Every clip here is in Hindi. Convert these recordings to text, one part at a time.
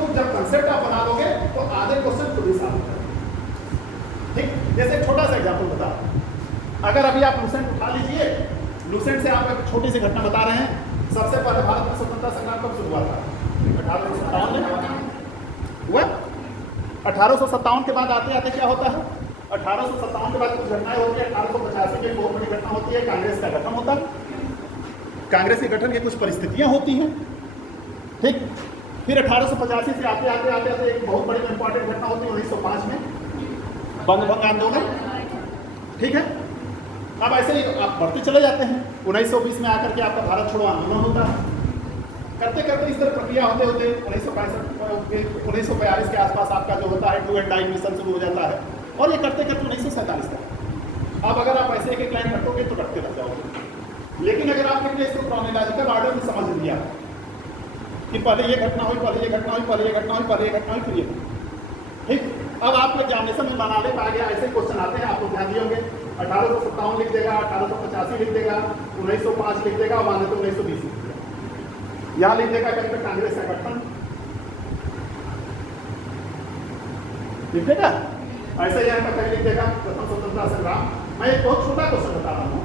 तो जब कंसेप्ट आप बना लोगे तो आधे क्वेश्चन खुद ही सॉल्व करेंगे। ठीक, जैसे एक छोटा सा एग्जाम्पल बता, अगर अभी आप लूसेंट उठा लीजिए, लूसेंट से आप एक छोटी सी घटना बता रहे हैं। सबसे पहले भारत में स्वतंत्रता संग्राम कब शुरू हुआ था? 1857 हुआ। 1857 के बाद आते आते क्या होता है, 1857 के बाद कुछ घटनाएं होती है। 1885 में बहुत बड़ी घटना होती है, कांग्रेस का गठन होता है। कांग्रेस के गठन की कुछ परिस्थितियां होती हैं। ठीक, फिर 1885 से आते आते आते आते एक बहुत बड़ी इंपॉर्टेंट घटना होती है 1905 में, बंग आंदोलन। ठीक है, अब ऐसे ही आप बढ़ते चले जाते हैं। 1920 में आकर के आपका भारत छोड़ो आंदोलन होता है। करते करते इस तरह प्रक्रिया होते होते 1942 के आसपास आपका जो होता है 2 and die मिशन शुरू हो जाता है, और ये करते करते 1947 तक। अब अगर आप ऐसे एक लाइन रखोगे तो रखते रह जाओगे। लेकिन अगर आपने इसको क्रोनोलॉजिकल ऑर्डर में समझ लिया कि पहले ये घटना हुई, पहले ये घटना हुई, पहले ये घटना हुई, पहले ये घटना हुई, फिर ये। ठीक, अब आपको एग्जामिनेशन में बना ले पा गया, ऐसे क्वेश्चन आते हैं, आपको ध्यान दिए होंगे। 1857 लिख देगा, 1885 लिख देगा, 1905 लिख देगा, मान लेते 1920 लिख देगा। यहाँ लिख देगा कहीं पर कांग्रेस का गठन लिख देगा, ऐसे यहाँ पर कहीं लिख देगा प्रथम स्वतंत्रता संग्राम। मैं एक बहुत छोटा क्वेश्चन बता रहा हूँ,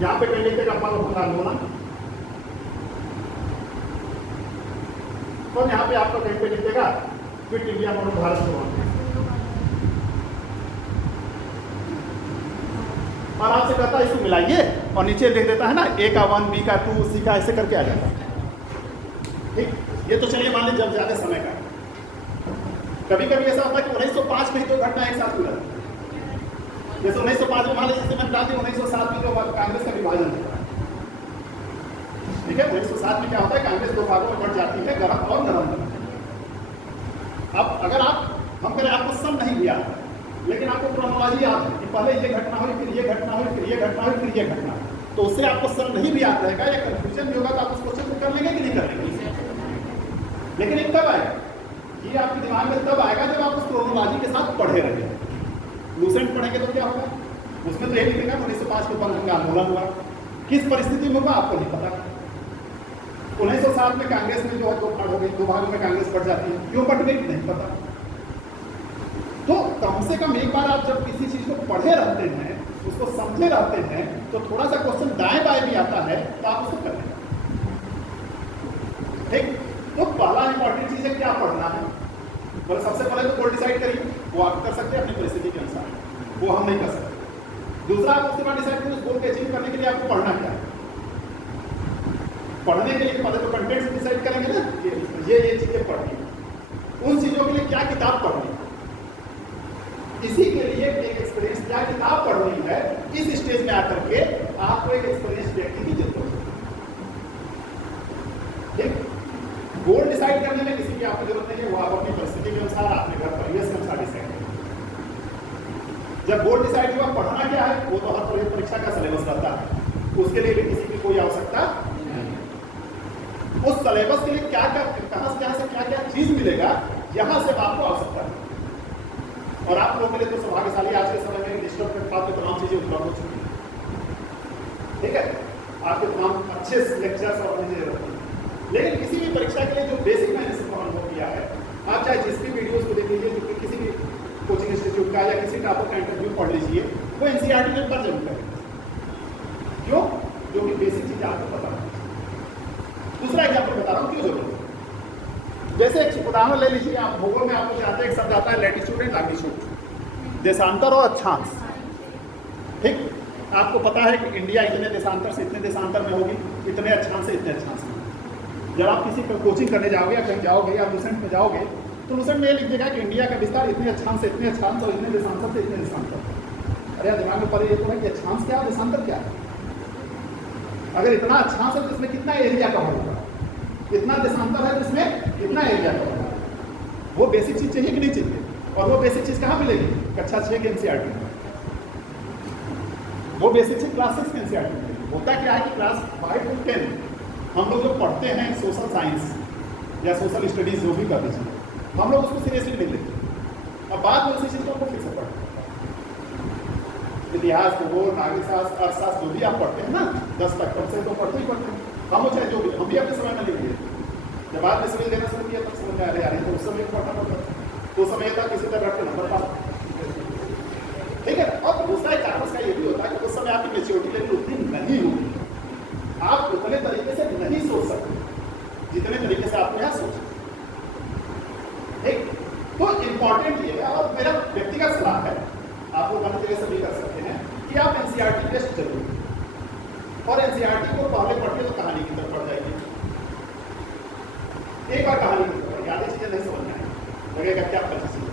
यहाँ पे कहीं लिख देगा बंग आंदोलन, और यहाँ पे आपका कहीं पे लिख देगा क्विट इंडिया मोनो भारत छोड़ो। और आपसे कहता है इसको मिलाइए, और नीचे लिख देता है ना ए का 1, बी का 2, सी का, ऐसे करके आ जाता है। ठीक, ये तो चलिए मान लीजिए जब ज्यादा समय का। कभी कभी ऐसा होता है कि 1905 में ही 2 घटना एक साथ हुआ। जैसे 1905 में मान लीजिए जैसे मैं बता दी 1907 में जो कांग्रेस का विभाजन होता है। ठीक है, 1907 में क्या होता है, कांग्रेस 2 भागों में बढ़ जाती है, गरम और नरम। अब अगर हम कहें आपको सम नहीं दिया, लेकिन आपको क्रोनोलॉजी याद है कि पहले ये घटना हुई, फिर ये घटना हुई, फिर ये घटना हुई, फिर ये घटना, तो उससे आपको सम नहीं भी याद रहेगा या कंफ्यूजन भी होगा, तो आप उस क्वेश्चन को कर लेंगे कि नहीं कर लेंगे। लेकिन एक तब आएगा, ये आपके दिमाग में तब आएगा जब आप उस क्रोनोलॉजी के साथ पढ़े रहेंगे। लूसेंट पढ़ेंगे तो क्या होगा, उसमें तो यही लिखेगा 1905 में बंग आंदोलन हुआ, किस परिस्थिति में हुआ आपको नहीं पता। 1907 में कांग्रेस में जो है 2 भाग हो गई, 2 भागों में कांग्रेस बढ़ जाती है, क्यों बढ़ गई नहीं पता। तो कम से कम एक बार आप जब किसी चीज को पढ़े रहते हैं, उसको समझे रहते हैं, तो थोड़ा सा क्वेश्चन दाएं बाएं भी आता है तो आप उसको कर लेंगे। ठीक, तो पहला इंपॉर्टेंट चीज है क्या पढ़ना है। बोले सबसे पहले तो गोल डिसाइड करिए, वो आप कर सकते हैं अपनी परिस्थिति के अनुसार, वो हम नहीं कर सकते। दूसरा आप उसके बाद डिसाइड करिए उस गोल को अचीव करने के लिए आपको पढ़ना क्या है। पढ़ने के लिए पहले तो कंटेंट डिसाइड करेंगे ना, ये चीजें पढ़नी, उन चीजों के लिए क्या किताब पढ़नी, इसी के लिए एक एक्सपीरियंस क्या किताब पढ़नी है। इस स्टेज में आकर के आपको एक एक्सपीरियंस व्यक्ति की जरूरत है। ठीक, गोल डिसाइड करने में किसी की आपको जरूरत नहीं है, वो आप अपनी परिस्थिति के अनुसार, अपने घर परिवेश के अनुसार डिसाइड करें। जब गोल डिसाइड हुआ पढ़ना क्या है, वो तो हर परीक्षा का सिलेबस रहता है, उसके लिए भी किसी की कोई आवश्यकता नहीं। उस सिलेबस के लिए क्या क्या कहां से क्या क्या चीज मिलेगा, यहां से आपको आवश्यकता है। और आप लोगों के लिए तो सौभाग्यशाली आज के समय में डिजिटल प्लेटफॉर्म पे तमाम चीजें उपलब्ध हो चुकी हैं। ठीक है, आपके तमाम अच्छे लेक्चर्स और चीजें रहती हैं। लेकिन किसी भी परीक्षा के लिए जो बेसिक मैंने इसको अनुभव किया है, आप चाहे जिस भी वीडियोस को देख लीजिए, जो किसी भी कोचिंग इंस्टीट्यूट का या किसी टॉपर का इंटरव्यू पढ़ लीजिए, वो एनसीईआरटी के ऊपर जरूर करें। क्यों? जो कि बेसिक चीजें आपको पता है। दूसरा एग्जाम्पल बता रहा हूँ क्यों जरूरत है। जैसे एक उदाहरण ले लीजिए, आप भूगोल में आपको जानते हैं एक शब्द आता है लैटिट्यूड एंड लॉन्गिट्यूड, देशांतर और अक्षांश। ठीक, आपको पता है कि इंडिया इतने देशांतर से इतने देशांतर में होगी, इतने अक्षांश से इतने अक्षांश में। जब आप किसी कोचिंग करने जाओगे या कहीं जाओगे या लूसेंट में जाओगे, तो लूसेंट में ये लिखिएगा कि इंडिया का विस्तार इतने अक्षांश से इतने अक्षांश और इतने देशांतर से इतने देशांतर। अरे दिमाग में पड़े ये तो है कि अक्षांश क्या है, देशांतर क्या है। अगर इतना अक्षांश है तो इसमें कितना एरिया कवर होगा, इतना देशांतर है तो इसमें कितना एरिया कवर होगा। वो बेसिक चीज चाहिए कि नहीं चाहिए, और वो बेसिक चीज कहाँ मिलेगी, कक्षा 6 के एनसीईआरटी में। वो बेसिक चीज क्लास 6 के एनसीईआरटी में मिलेगी। होता क्या है कि क्लास 5 to 10 हम लोग जो पढ़ते हैं सोशल साइंस या सोशल स्टडीज जो भी कर लीजिए, हम लोग उसको सीरियसली नहीं लेते। अब बाद में उसी चीज को हमको फिर से पढ़ते हैं। इतिहास, भूगोल, नागरिक शास्त्र, अर्थशास्त्र जो भी आप पढ़ते हैं ना 10 तक, कम से तो पढ़ते ही पढ़ते हैं। हम हो चाहे जो भी, हम भी अपने समय में नहीं लिए। जब बाद में सिविल देना शुरू किया तब समझ में आ रहा है तो उस समय पढ़ना पड़ता, तो समय था किसी तरह रख के नंबर पास, ठीक है। और दूसरा एक कारण उसका ये भी होता है कि उस समय आपकी मेच्योरिटी लेवल उतनी नहीं होगी, आप उतने तरीके से नहीं सोच सकते जितने तरीके से आपने यहाँ सोचा, ठीक। तो इम्पॉर्टेंट ये है, और मेरा व्यक्तिगत सलाह है, आप लोग गलत जगह से भी कर सकते हैं कि आप एनसीईआरटी टेस्ट जरूर, और एनसीईआरटी को पहले पढ़ते तो कहानी की तरफ पढ़ जाएगी, एक बार कहानी की तरफ, आधी चीजें नहीं समझ में आएगी, लगेगा क्या पता चीज,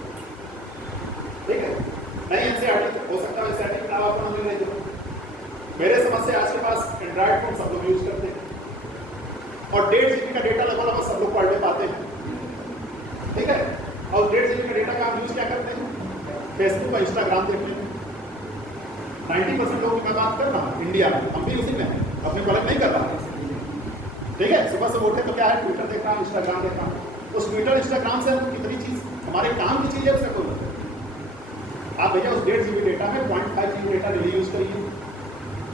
ठीक है। नहीं एनसीईआरटी हो सकता है एनसीईआरटी की किताब आपको मिल रही हो, मेरे समझ से आज के पास एंड्रॉइड फोन सब लोग यूज करते हैं, और 1.5 GB का डेटा लगभग सब लोग पढ़ ले पाते हैं, ठीक है। और 1.5 GB का डेटा का आप यूज क्या करते हैं, फेसबुक और इंस्टाग्राम देखते हैं। 90% लोगों की मैं बात कर रहा हूँ इंडिया में, हम भी उसी में हैं, अपने कॉलेज नहीं कर रहा, ठीक है। सुबह से उठे तो क्या है, ट्विटर देख रहा हूँ, इंस्टाग्राम देख रहा हूँ, उस ट्विटर इंस्टाग्राम से कितनी चीज हमारे काम की चीज है उससे कोई, आप भैया उस 1.5 GB डेटा में 0.5 GB डेटा डेली यूज करिए,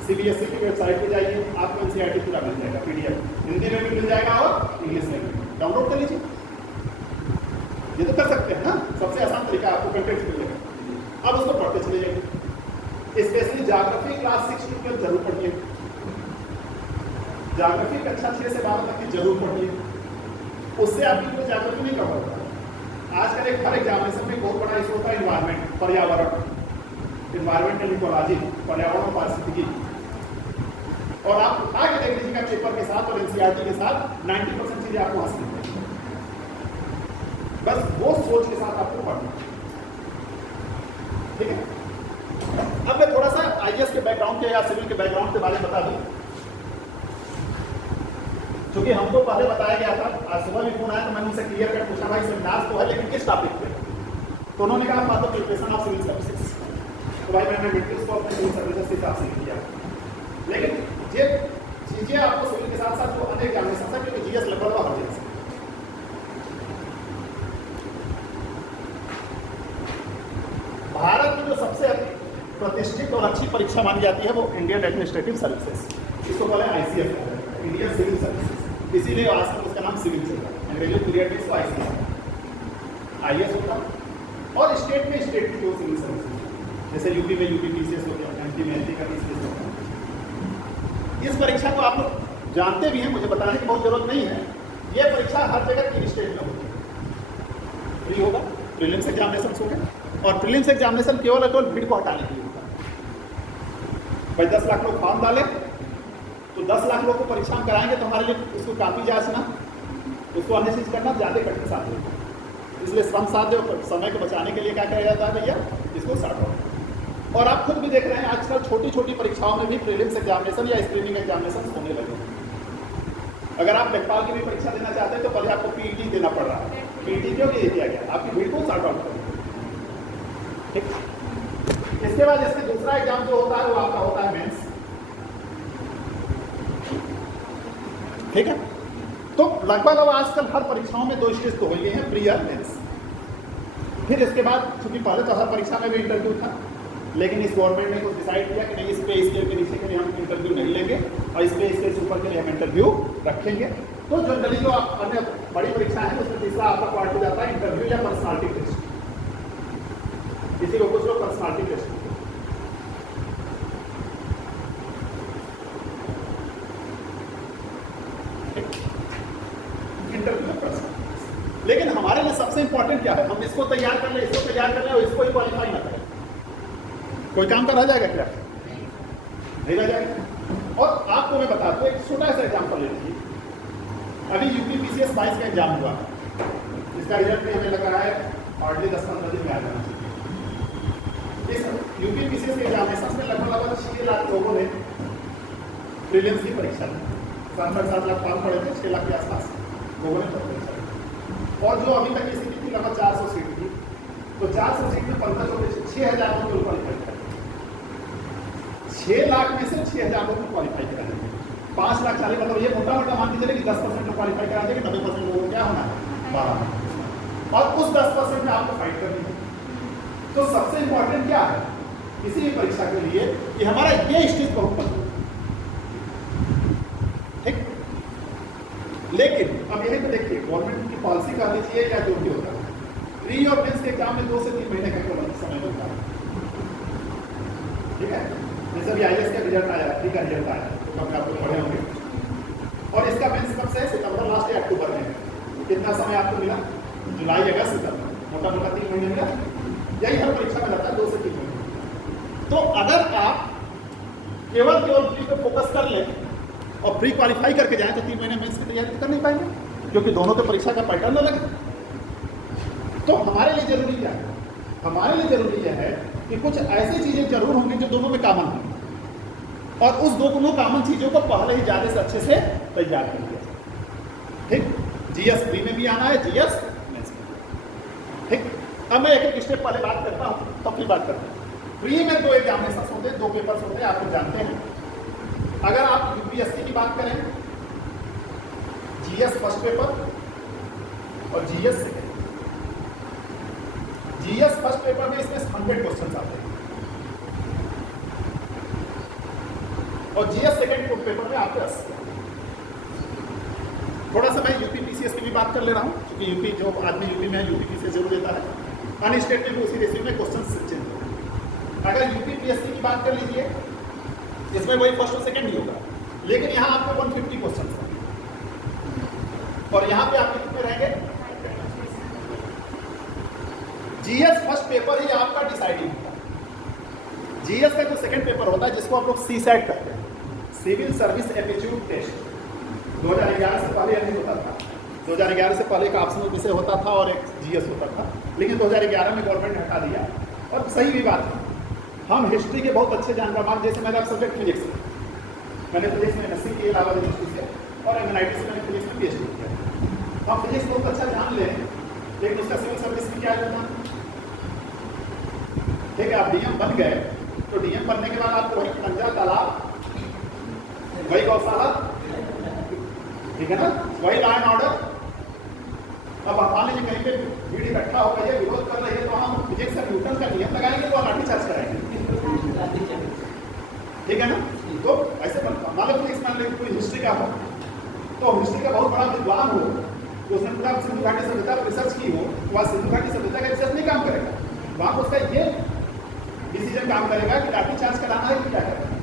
CBSE की वेबसाइट पे जाइए, आपको एनसीईआरटी पूरा मिल जाएगा, PDF हिंदी में भी मिल जाएगा और इंग्लिश में भी, डाउनलोड कर लीजिए, ये तो कर सकते हैं ना, सबसे आसान तरीका आपको कंटेंट मिलेगा, अब उसको पढ़ते चले जाइए। स्पेशली ज्योग्राफी क्लास 6 to 12 जरूर पढ़िए, ज्योग्राफी कक्षा 6 से 12 तक की जरूर पढ़िए, उससे आपकी कोई ज्योग्राफी नहीं कवर होता। आजकल एक हर एग्जामिनेशन में बहुत बड़ा इशू होता है इन्वायरमेंट, पर्यावरण, इन्वायरमेंटल इकोलॉजी, पर्यावरण और पारिस्थितिकी, और आप उठा के देख लीजिएगा पेपर के साथ और एनसीईआरटी के साथ 90% चीजें आपको हासिल होंगी, बस वो सोच के साथ आपको पढ़ना, ठीक है। अब मैं थोड़ा सा आईएएस के बैकग्राउंड के या सिविल के बैकग्राउंड के बारे में बता दूं, क्योंकि हमको पहले बताया गया था, आज सुबह भी फोन आया तो मैंने उनसे क्लियर कर पूछा भाई सेमिनार तो है लेकिन किस टॉपिक पे, तो उन्होंने कहा फादर प्रिपरेशन ऑफ सिविल सर्विसेज, तो भाई मैंने मेट्रिक्स को अपने सिविल सर्विसेज के हिसाब से किया, लेकिन ये चीजें आपको सिविल के साथ साथ जो अन्य एग्जामिनेशन है, क्योंकि जीएस लगभग हर जगह से, भारत की जो सबसे प्रतिष्ठित और अच्छी परीक्षा मानी जाती है वो इंडियन एडमिनिस्ट्रेटिव सर्विसेज, इसको बोले ICS, इंडियन सिविल सर्विसेज, इसीलिए आज तक उसका नाम सिविल चल रहा है, अंग्रेजी पीरियड में इसको ICS होता, और स्टेट में स्टेट की जो सिविल सर्विसेज, जैसे यूपी में UPPCS हो गया, MP में MP का PCS हो गया। इस परीक्षा को आप लोग जानते भी हैं, मुझे बताने की बहुत जरूरत नहीं है, ये परीक्षा हर जगह 3 स्टेट में होती है, फ्री होगा, प्रीलिम्स एग्जामिनेशन हो गया, और प्रीलिम्स एग्जामिनेशन केवल केवल भीड़ को हटाने के लिए होता है। भाई 10 लाख लोग फॉर्म डाले तो 10 लाख लोग को परीक्षा में कराएंगे तो हमारे लिए उसको काफी जांचना, उसको अन्य चीज करना ज्यादा कठिन साध्य है, इसलिए श्रम साध्य समय को बचाने के लिए क्या किया जाता है भैया, इसको साठ आउट। और आप खुद भी देख रहे हैं आजकल छोटी छोटी परीक्षाओं में भी प्रीलिम्स एग्जामिनेशन या स्क्रीनिंग एग्जामिनेशन होने लगे। अगर आप लेखपाल की भी परीक्षा देना चाहते हैं तो पहले आपको PET देना पड़ रहा है, PET क्यों नहीं दिया गया, आपकी भीड़ को साठ आउट करें, ठीक। इसके बाद इसके दूसरा एग्जाम जो होता है वो आपका होता है मेंस, ठीक है। तो लगभग अब आजकल हर परीक्षाओं में 2 स्टेज तो हो गए हैं, प्री और मेंस। फिर इसके बाद चूंकि पहले तो हर परीक्षा में भी इंटरव्यू था, लेकिन इस गवर्नमेंट ने कुछ डिसाइड किया कि नहीं, इस पे स्केल के नीचे के लिए हम इंटरव्यू नहीं लेंगे और इस पे स्केल से ऊपर के लिए हम इंटरव्यू रखेंगे। तो जनरली जो अन्य बड़ी परीक्षा है उसमें तीसरा आपका पार्ट हो जाता है इंटरव्यू या पर्सनालिटी टेस्ट, किसी को कुछ लोग पर्सनालिटी टेस्ट, इंटरव्यू में पर्सनालिटी। लेकिन हमारे लिए सबसे इंपॉर्टेंट क्या है, हम इसको तैयार कर ले, इसको तैयार कर ले और इसको ही क्वालिफाई ना करें, कोई काम का रह जाएगा क्या, नहीं रह जाएगा। और आपको मैं बता दूं, एक छोटा सा एग्जाम्पल ले लीजिए, अभी UPPCS 22 का एग्जाम हुआ, इसका रिजल्ट भी हमें लग रहा है हार्डली 10-15 दिन में आ जाना चाहिए। इस UPPCS के एग्जामिनेशन में लगभग 6 लाख लोगों ने प्रीलिम्स की परीक्षा दी, 7 लाख फॉर्म पड़े थे, 6 लाख के आसपास लोगों ने परीक्षा दी, और जो अभी तक की स्थिति थी लगभग 400 सीट थी, तो 400 सीट में 1500 लोग क्वालिफाई करें, 6 लाख में से 6000 लोग क्वालिफाई करा देंगे, 5 लाख 40, मतलब ये मोटा मोटा मान के चले कि 10% लोग क्वालिफाई करा देंगे, 90% लोगों को क्या होना है 12, और उस 10% में आपको फाइट करनी है। तो सबसे इंपॉर्टेंट क्या है किसी भी परीक्षा के लिए कि हमारा ये स्टेज बहुत मजबूत, ठीक। लेकिन अब यही तो देखिए, गवर्नमेंट की पॉलिसी कर लीजिए या जो भी होता है, प्री और मेंस के एग्जाम में 2 से 3 महीने का केवल समय मिलता है। ठीक है, जैसे अभी IAS का रिजल्ट आया, प्री का रिजल्ट आया, तो कब आप लोग पढ़े होंगे, और इसका मेंस कब से है? सितंबर लास्ट या अक्टूबर में। कितना समय आपको मिला? जुलाई, अगस्त, सितंबर, मोटा मोटा 3 महीने मिला। यही हर परीक्षा में लगता है, 2 से 3 महीने। तो अगर आप केवल प्री पे फोकस कर लें और प्री क्वालिफाई करके जाएं तो 3 महीने मेंस की तैयारी कर नहीं पाएंगे, क्योंकि दोनों के परीक्षा का पैटर्न अलग है। तो हमारे लिए जरूरी क्या है? हमारे लिए जरूरी यह है कि कुछ ऐसी चीजें जरूर होंगी जो दोनों में कॉमन होंगी, और उस दोनों कॉमन चीजों को पहले ही ज्यादा से अच्छे से तैयार कर लिया। ठीक, GS प्री में भी आना है, GS मेंस में। ठीक, अब मैं एक एक स्टेप पहले बात करता हूँ, तब फिर बात करते हैं। प्री में 2 एग्जामिनेशन होते हैं, 2 पेपर्स होते हैं, आप लोग जानते हैं। अगर आप UPSC की बात करें, GS फर्स्ट पेपर और GS second. GS first paper में इसमें 100 क्वेश्चन आते हैं, और GS सेकेंड पेपर में आपके 80। थोड़ा सा मैं UPPCS की भी बात कर ले रहा हूँ, क्योंकि यूपी जो आदमी यूपी में है UPPCS जरूर देता है, अन्य स्टेट में भी उसी रेशियो में क्वेश्चन चेंज होते हैं। अगर UPPSC की बात कर लीजिए, इसमें वही फर्स्ट और सेकेंड ही होगा, लेकिन यहाँ आपको 150 क्वेश्चन है, और यहाँ पे आपके कितने रहेंगे? GS फर्स्ट पेपर ही आपका डिसाइडिंग होता है। GS का जो सेकंड पेपर होता है, जिसको आप लोग CSAT कहते हैं, सिविल सर्विस एप्टीट्यूड टेस्ट, 2011 से पहले नहीं होता था। 2011 से पहले एक ऑप्शनल विषय होता था और एक GS होता था, लेकिन 2011 में गवर्नमेंट ने हटा दिया, और सही भी बात है। हम हिस्ट्री के बहुत अच्छे जानकार, जैसे मेरा सब्जेक्ट फिजिक्स है, मैंने फिजिक्स में MSc के अलावा हिस्ट्री से, और MNIT से मैंने फिजिक्स में PhD किया। हम फिजिक्स बहुत अच्छा जान लें, लेकिन उसका सिविल सर्विस में क्या करना? ठीक है, आप DM बन गए, तो DM बनने के बाद आपको वही पंजा, तालाब, वही गौशाला, ठीक है ना, वही लॉ एंड ऑर्डर। अब मान लीजिए कहीं पे भीड़ इकट्ठा हो गई है, विरोध कर रही है, तो हम फिजिक्स का न्यूटन का नियम लगाएंगे तो लाठी चार्ज कराएंगे, ठीक है ना। तो ऐसे मान लो फिजिक्स, मान लीजिए कोई हिस्ट्री का हो, तो हिस्ट्री का बहुत बड़ा विद्वान हो, तो उसने पूरा सिंधु घाटी सभ्यता पर रिसर्च की हो, तो वह सिंधु घाटी सभ्यता का रिसर्च नहीं काम करेगा, वहाँ पर उसका ये डिसीजन काम करेगा कि लाठी चार्ज कराना है कि क्या करना है।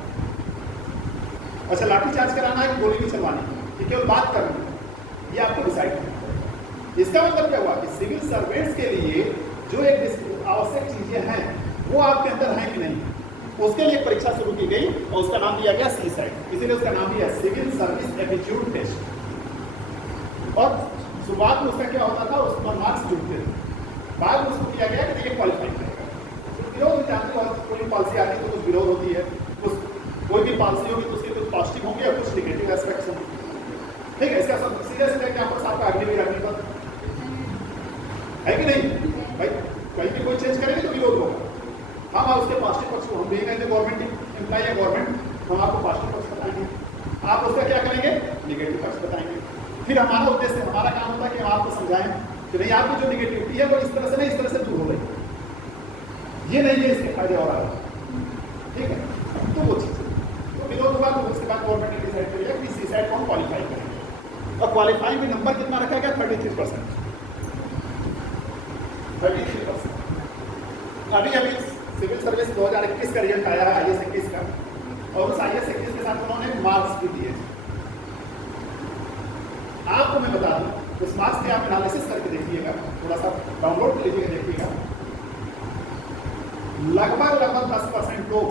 अच्छा, लाठी चार्ज कराना है कि गोली नहीं चलवानी है, कि केवल बात करनी है, ये आपको डिसाइड करना है। इसका मतलब क्या हुआ कि सिविल सर्वेंट्स के लिए जो एक आवश्यक चीजें हैं वो आपके अंदर हैं कि नहीं, उसके लिए परीक्षा शुरू की गई, और उसका नाम दिया गया CSAT, इसीलिए उसका नाम दिया सिविल सर्विस एप्टीट्यूड टेस्ट। और शुरुआत में उसका क्या होता था, उस पर मार्क्स जुड़ते थे, बाद में उसको किया गया कि ये क्वालिफाई करेगा। विरोध जानते हो, कोई पॉलिसी आती है तो कुछ विरोध होती है, कोई भी पॉलिसी होगी तो उसके कुछ पॉजिटिव होंगे और कुछ निगेटिव एस्पेक्ट्स होंगे। ठीक है, इसका सब सीरियस है कैंपस आपका अग्निवीर अग्निपथ है कि नहीं भाई, कहीं भी कोई चेंज करेंगे तो विरोध होगा। हम उसके पॉजिटिव पक्ष को हम देंगे, गवर्नमेंट एम्प्लॉय या गवर्नमेंट, हम आपको पॉजिटिव पक्ष बताएंगे, आप उसका क्या करेंगे, निगेटिव पक्ष बताएंगे। फिर हमारा उद्देश्य, हमारा काम होता है कि हम आपको समझाएं कि नहीं, आपकी जो निगेटिविटी है वो इस तरह से नहीं, इस तरह से दूर हो रही है, ये नहीं है, इसके फायदे और आ रहे हैं। ठीक है, तो वो चीज़ तो विरोध हुआ, तो उसके बाद गवर्नमेंट ने डिसाइड किया कि CSAT को हम क्वालिफाई करेंगे, और क्वालिफाई में नंबर कितना रखा गया? 33%। 33%। अभी सिविल सर्विस 2021 का रिजल्ट आया है, IAS 21 का, और उस IAS 21 के साथ उन्होंने मार्क्स भी दिए। आपको मैं बता दूं, उस मार्क्स में आप एनालिसिस करके देखिएगा, थोड़ा सा डाउनलोड कर लीजिएगा, देखिएगा, लगभग 10% लोग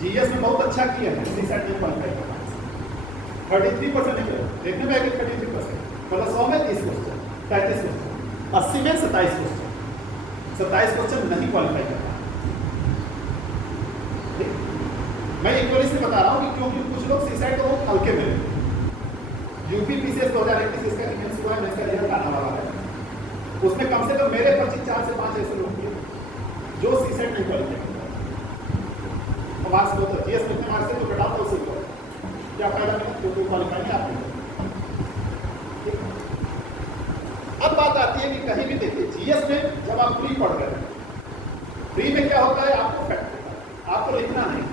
GS में बहुत अच्छा किए हैं, CSAT में क्वालिफाई करना। 33% निकले, देखने में आएगी 33%, मतलब 100 में 30 क्वेश्चन, 35 क्वेश्चन, 80 में 27 क्वेश्चन, 27 क्वेश्चन नहीं क्वालिफाई करना। मैं एक बार से बता रहा हूँ कि क्योंकि कुछ लोग CSAT को बहुत हल्के में, UPPCS 2021 का रिजल्ट हुआ है, मैं इसका रिजल्ट आने वाला है, उसमें कम से कम मेरे 4 से 5 ऐसे लोग हैं जो CSAT नहीं क्वालिफाई करता। मार्क्स होता है, GS में इतने मार्क्स से जो घटाता है उसे क्या फायदा मिला, क्योंकि क्वालिफाई नहीं आपने। अब बात आती है कि कहीं भी देखिए, GS में जब आप प्री पढ़ रहे हैं, प्री में क्या होता है, आपको फैक्ट होता है, आपको लिखना नहीं।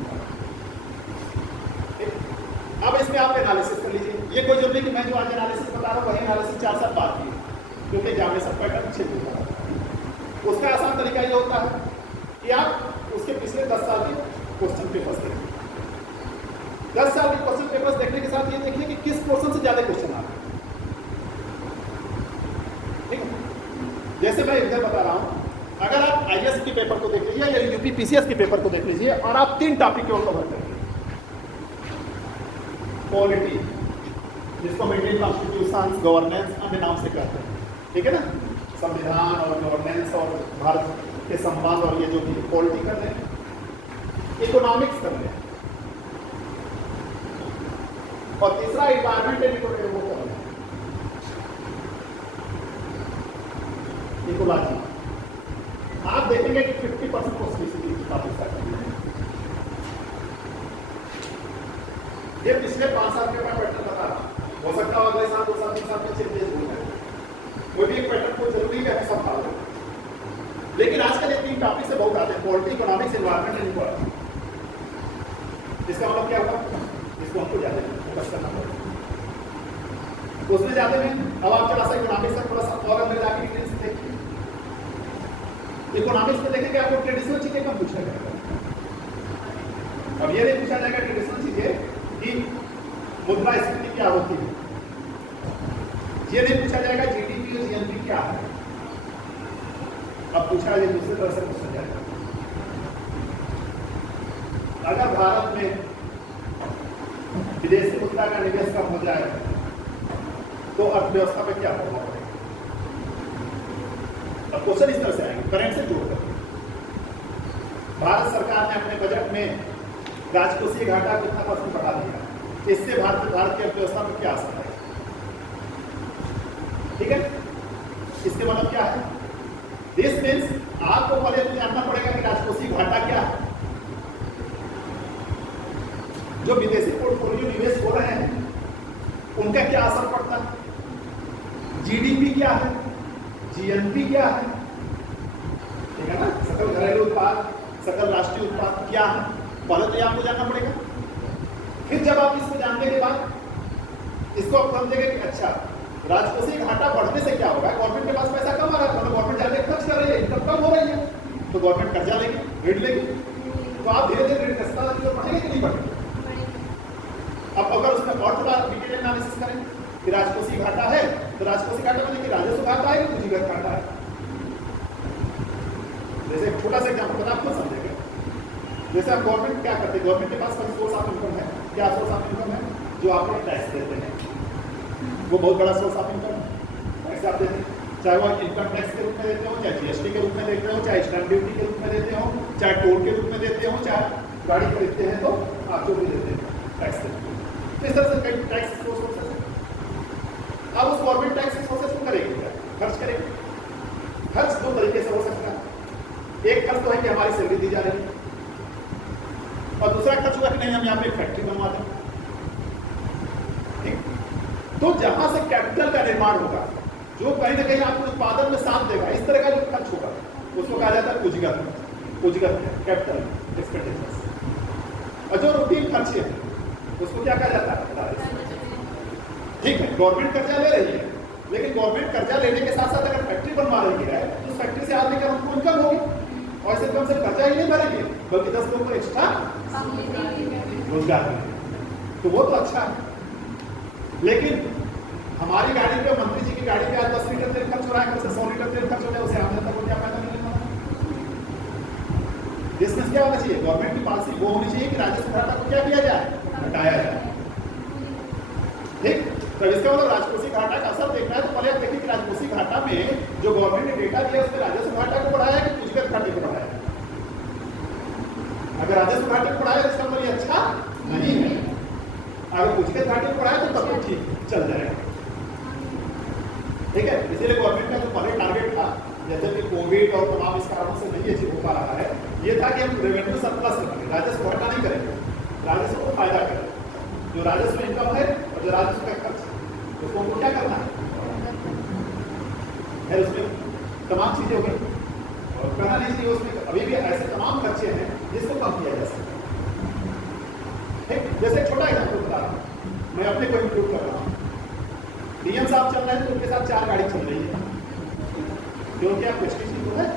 अब इसमें आप एनालिसिस कर लीजिए, ये कोई जरूरी कि मैं जो आज एनालिसिस बता रहा हूँ वही एनालिसिस 4 साल बाद की, क्योंकि एग्जामिनेशन पैटर्न चेंज होता है। उसका आसान तरीका ये होता है कि आप उसके पिछले 10 साल के क्वेश्चन पेपर्स देखें। 10 साल के क्वेश्चन पेपर्स देखने के साथ ये देखिए कि किस पोर्शन से ज्यादा क्वेश्चन आ रहे हैं। ठीक है, जैसे मैं इधर बता रहा हूँ, अगर आप IAS के पेपर को देख लीजिए या UP PCS के पेपर को देख लीजिए और आप 3 टॉपिक को कवर करेंगे। पॉलिटी, जिसको मेंटेन कॉन्स्टिट्यूशन, गवर्नेंस अन्य नाम से कहते हैं, ठीक है ना, संविधान और गवर्नेंस और भारत के संबंध और ये जो भी पॉलिटी कर रहे हैं, इकोनॉमिक्स कर रहे हैं, और तीसरा इन्वायरमेंट एंड वो कर रहे हैं, इकोलॉजी। आप देखेंगे कि 50% को स्पेसिफिक टॉपिक है। ये पिछले 5 साल के मैं पैटर्न बता रहा हूं, हो सकता है अगले साल 2 साल 3 साल में चेंजेस हो जाए, वो भी एक पैटर्न को जरूरी है सब पाल। लेकिन आजकल ये 3 टॉपिक से बहुत आते हैं, polity, economics, environment and equality. इसका मतलब क्या होगा, इसको हमको ज्यादा फोकस करना पड़ेगा। उसमें जाते हैं अब आप थोड़ा सा इकोनॉमिक्स का थोड़ा सा और अंदर जाके डिटेल्स देखिए। इकोनॉमिक्स में देखेंगे आपको ट्रेडिशनल चीजें कम पूछा जाएगा। अब ये नहीं पूछा जाएगा ट्रेडिशनल चीजें कि मुद्रास्फीति क्या होती है, ये नहीं पूछा जाएगा GDP और GNP क्या है। अब पूछा जाए दूसरी तरह से पूछा जाएगा, अगर भारत में विदेशी मुद्रा का निवेश कम हो जाए तो अर्थव्यवस्था पे क्या प्रभाव पड़ेगा। अब क्वेश्चन इस तरह से आएंगे, करंट से जोड़कर। भारत सरकार ने अपने बजट में राजकोषीय घाटा कितना % बढ़ा दिया, इससे भारत की अर्थव्यवस्था पर क्या असर है। ठीक है, इसके मतलब क्या है, दिस मीन्स आपको पहले तो जानना पड़ेगा कि राजकोषीय घाटा क्या है। जो विदेशी पोर्टफोलियो निवेश हो रहे हैं उनका क्या असर पड़ता है, GDP क्या है, GNP क्या है, ठीक है ना, सकल घरेलू उत्पाद, सकल राष्ट्रीय उत्पाद क्या है, पहले तो ये आपको जानना पड़ेगा। फिर जब आप इसको जानने के बाद इसको आप समझेंगे कि अच्छा राजकोषीय घाटा बढ़ने से क्या होगा, गवर्नमेंट के पास पैसा कम आ रहा है, मतलब गवर्नमेंट ज्यादा खर्च कर रही है, इनकम कम हो रही है, तो गवर्नमेंट कर्जा लेगी, ऋण लेगी, तो आप धीरे धीरे ऋण किस्ता बढ़ेंगे कि नहीं बढ़ेंगे। अब अगर उसमें और थोड़ा डिटेल एनालिसिस करें कि राजकोषीय घाटा है तो राजकोषीय घाटा मतलब कि राजस्व घाटा है कि पूंजीगत घाटा है। जैसे एक छोटा सा एग्जांपल बता, आपको समझेंगे। जैसे आप गवर्नमेंट क्या करते हैं, गवर्नमेंट के पास कोई सोर्स ऑफ इनकम है, क्या सोर्स ऑफ इनकम है, जो आपको टैक्स देते हैं, वो बहुत बड़ा सोर्स ऑफ इनकम है। टैक्स आप देते हैं, चाहे वो इनकम टैक्स के रूप में देते हो, चाहे GST के रूप में देते हो, चाहे स्टैंप ड्यूटी के रूप में देते हो, चाहे टोल के रूप में देते हो, चाहे गाड़ी खरीदते हैं तो आप जो भी देते हैं टैक्स देते हैं। इस तरह से कई टैक्स सोर्सेस हैं। अब उस गवर्नमेंट टैक्स सोर्सेस को करेगी क्या, खर्च करेगी। खर्च 2 तरीके से हो सकता है, एक खर्च तो है कि हमारी सैलरी दी जा रही है, और दूसरा खर्च हुआ कि नहीं हम यहाँ पे एक फैक्ट्री बनवा दें। ठीक, तो जहां से कैपिटल का निर्माण होगा, जो कहीं ना कहीं आपको उत्पादन में साथ देगा, इस तरह का जो खर्च होगा उसको कहा जाता है पूंजीगत कैपिटल एक्सपेंडिचर्स। और जो रूटीन खर्च है उसको क्या कहा जाता है। ठीक है, गवर्नमेंट कर्जा ले रही है, लेकिन गवर्नमेंट कर्जा लेने के साथ साथ अगर फैक्ट्री बनवा रही है तो उस फैक्ट्री से आदमी का उनको इनकम होगी, और ऐसे कम से कर्जा ही नहीं भरेंगे बल्कि 10 लोगों को एक्स्ट्रा रोजगार मिलेगा, तो वो तो अच्छा है। लेकिन हमारी गाड़ी पे, मंत्री जी की गाड़ी पे आज 10 लीटर तेल खर्च हो रहा है, कल से 100 लीटर तेल खर्च हो जाए, उसे आम जनता को क्या फायदा मिलेगा। इसमें क्या होना चाहिए, गवर्नमेंट की पॉलिसी वो होनी चाहिए कि राजस्व घाटा को क्या किया जाए, हटाया जाए। ठीक, तो इसका मतलब राजकोषीय घाटा का असर देखना है तो पहले आप देखिए कि राजकोषीय घाटा में जो गवर्नमेंट ने डेटा दिया उसमें राजस्व घाटा को बढ़ाया कि पूंजीगत घाटे को बढ़ाया। अगर राजस्व घाटे को बढ़ाया तो इसका मतलब ये अच्छा नहीं है, अगर पूंजीगत घाटे को बढ़ाया तो तब तो ठीक चल जाएगा। ठीक है, इसीलिए गवर्नमेंट का जो पहले टारगेट था, जैसे कि कोविड और तमाम इस कारणों से नहीं अचीव हो पा रहा है, ये था कि हम रेवेन्यू सरप्लस रखेंगे, राजस्व घाटा नहीं करेंगे, राजस्व को फायदा करें। जो राजस्व इनकम है और जो राजस्व का खर्च उसको हमको क्या करना है, उसमें तमाम चीजें हो गई और करना नहीं चाहिए। उसमें अभी भी ऐसे तमाम खर्चे हैं जिसको कम किया जा सकता है। ठीक, जैसे छोटा एग्जाम्पल बता रहा हूँ, मैं अपने को इंक्लूड कर रहा हूँ। डीएम साहब चल रहे हैं तो उनके साथ 4 गाड़ी चल रही है, क्योंकि आप कुछ किसी को है।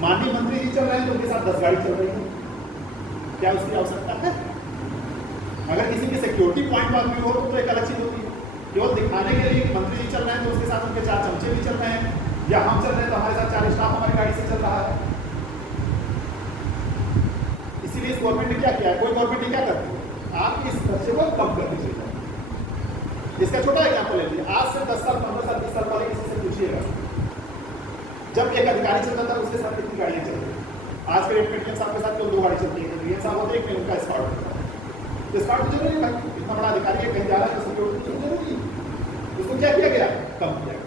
माननीय मंत्री जी चल रहे हैं तो उनके साथ 10 गाड़ी चल रही है। क्या उसकी आवश्यकता है? अगर किसी के सिक्योरिटी पॉइंट ऑफ व्यू हो तो एक अलग चीज होती है। केवल दिखाने के लिए मंत्री जी चल रहे हैं तो उसके साथ उनके 4 चमचे भी चल रहे हैं, या हम चल रहे हैं तो हमारे साथ 4 स्टाफ हमारी गाड़ी से चल रहा है। इसीलिए इस गवर्नमेंट ने क्या किया है, कोई गवर्नमेंट क्या करती है, आप इस खर्चे को कम करके चल जाए। इसका छोटा एग्जाम्पल ले लीजिए, आज से 10 साल 15 साल 20 साल पहले किसी से पूछिएगा, जब एक अधिकारी चलता था उसके साथ कितनी गाड़ियां चल रही। आज के डेट में डीएम साहब के साथ केवल 2 गाड़ी चलती है। डीएम साहब होते एक में उनका स्कॉट होता है। स्कॉट तो जरूरी है, इतना बड़ा अधिकारी है, कहीं जा रहा है तो सिक्योरिटी जरूरी है। उसको क्या किया गया, कम किया गया।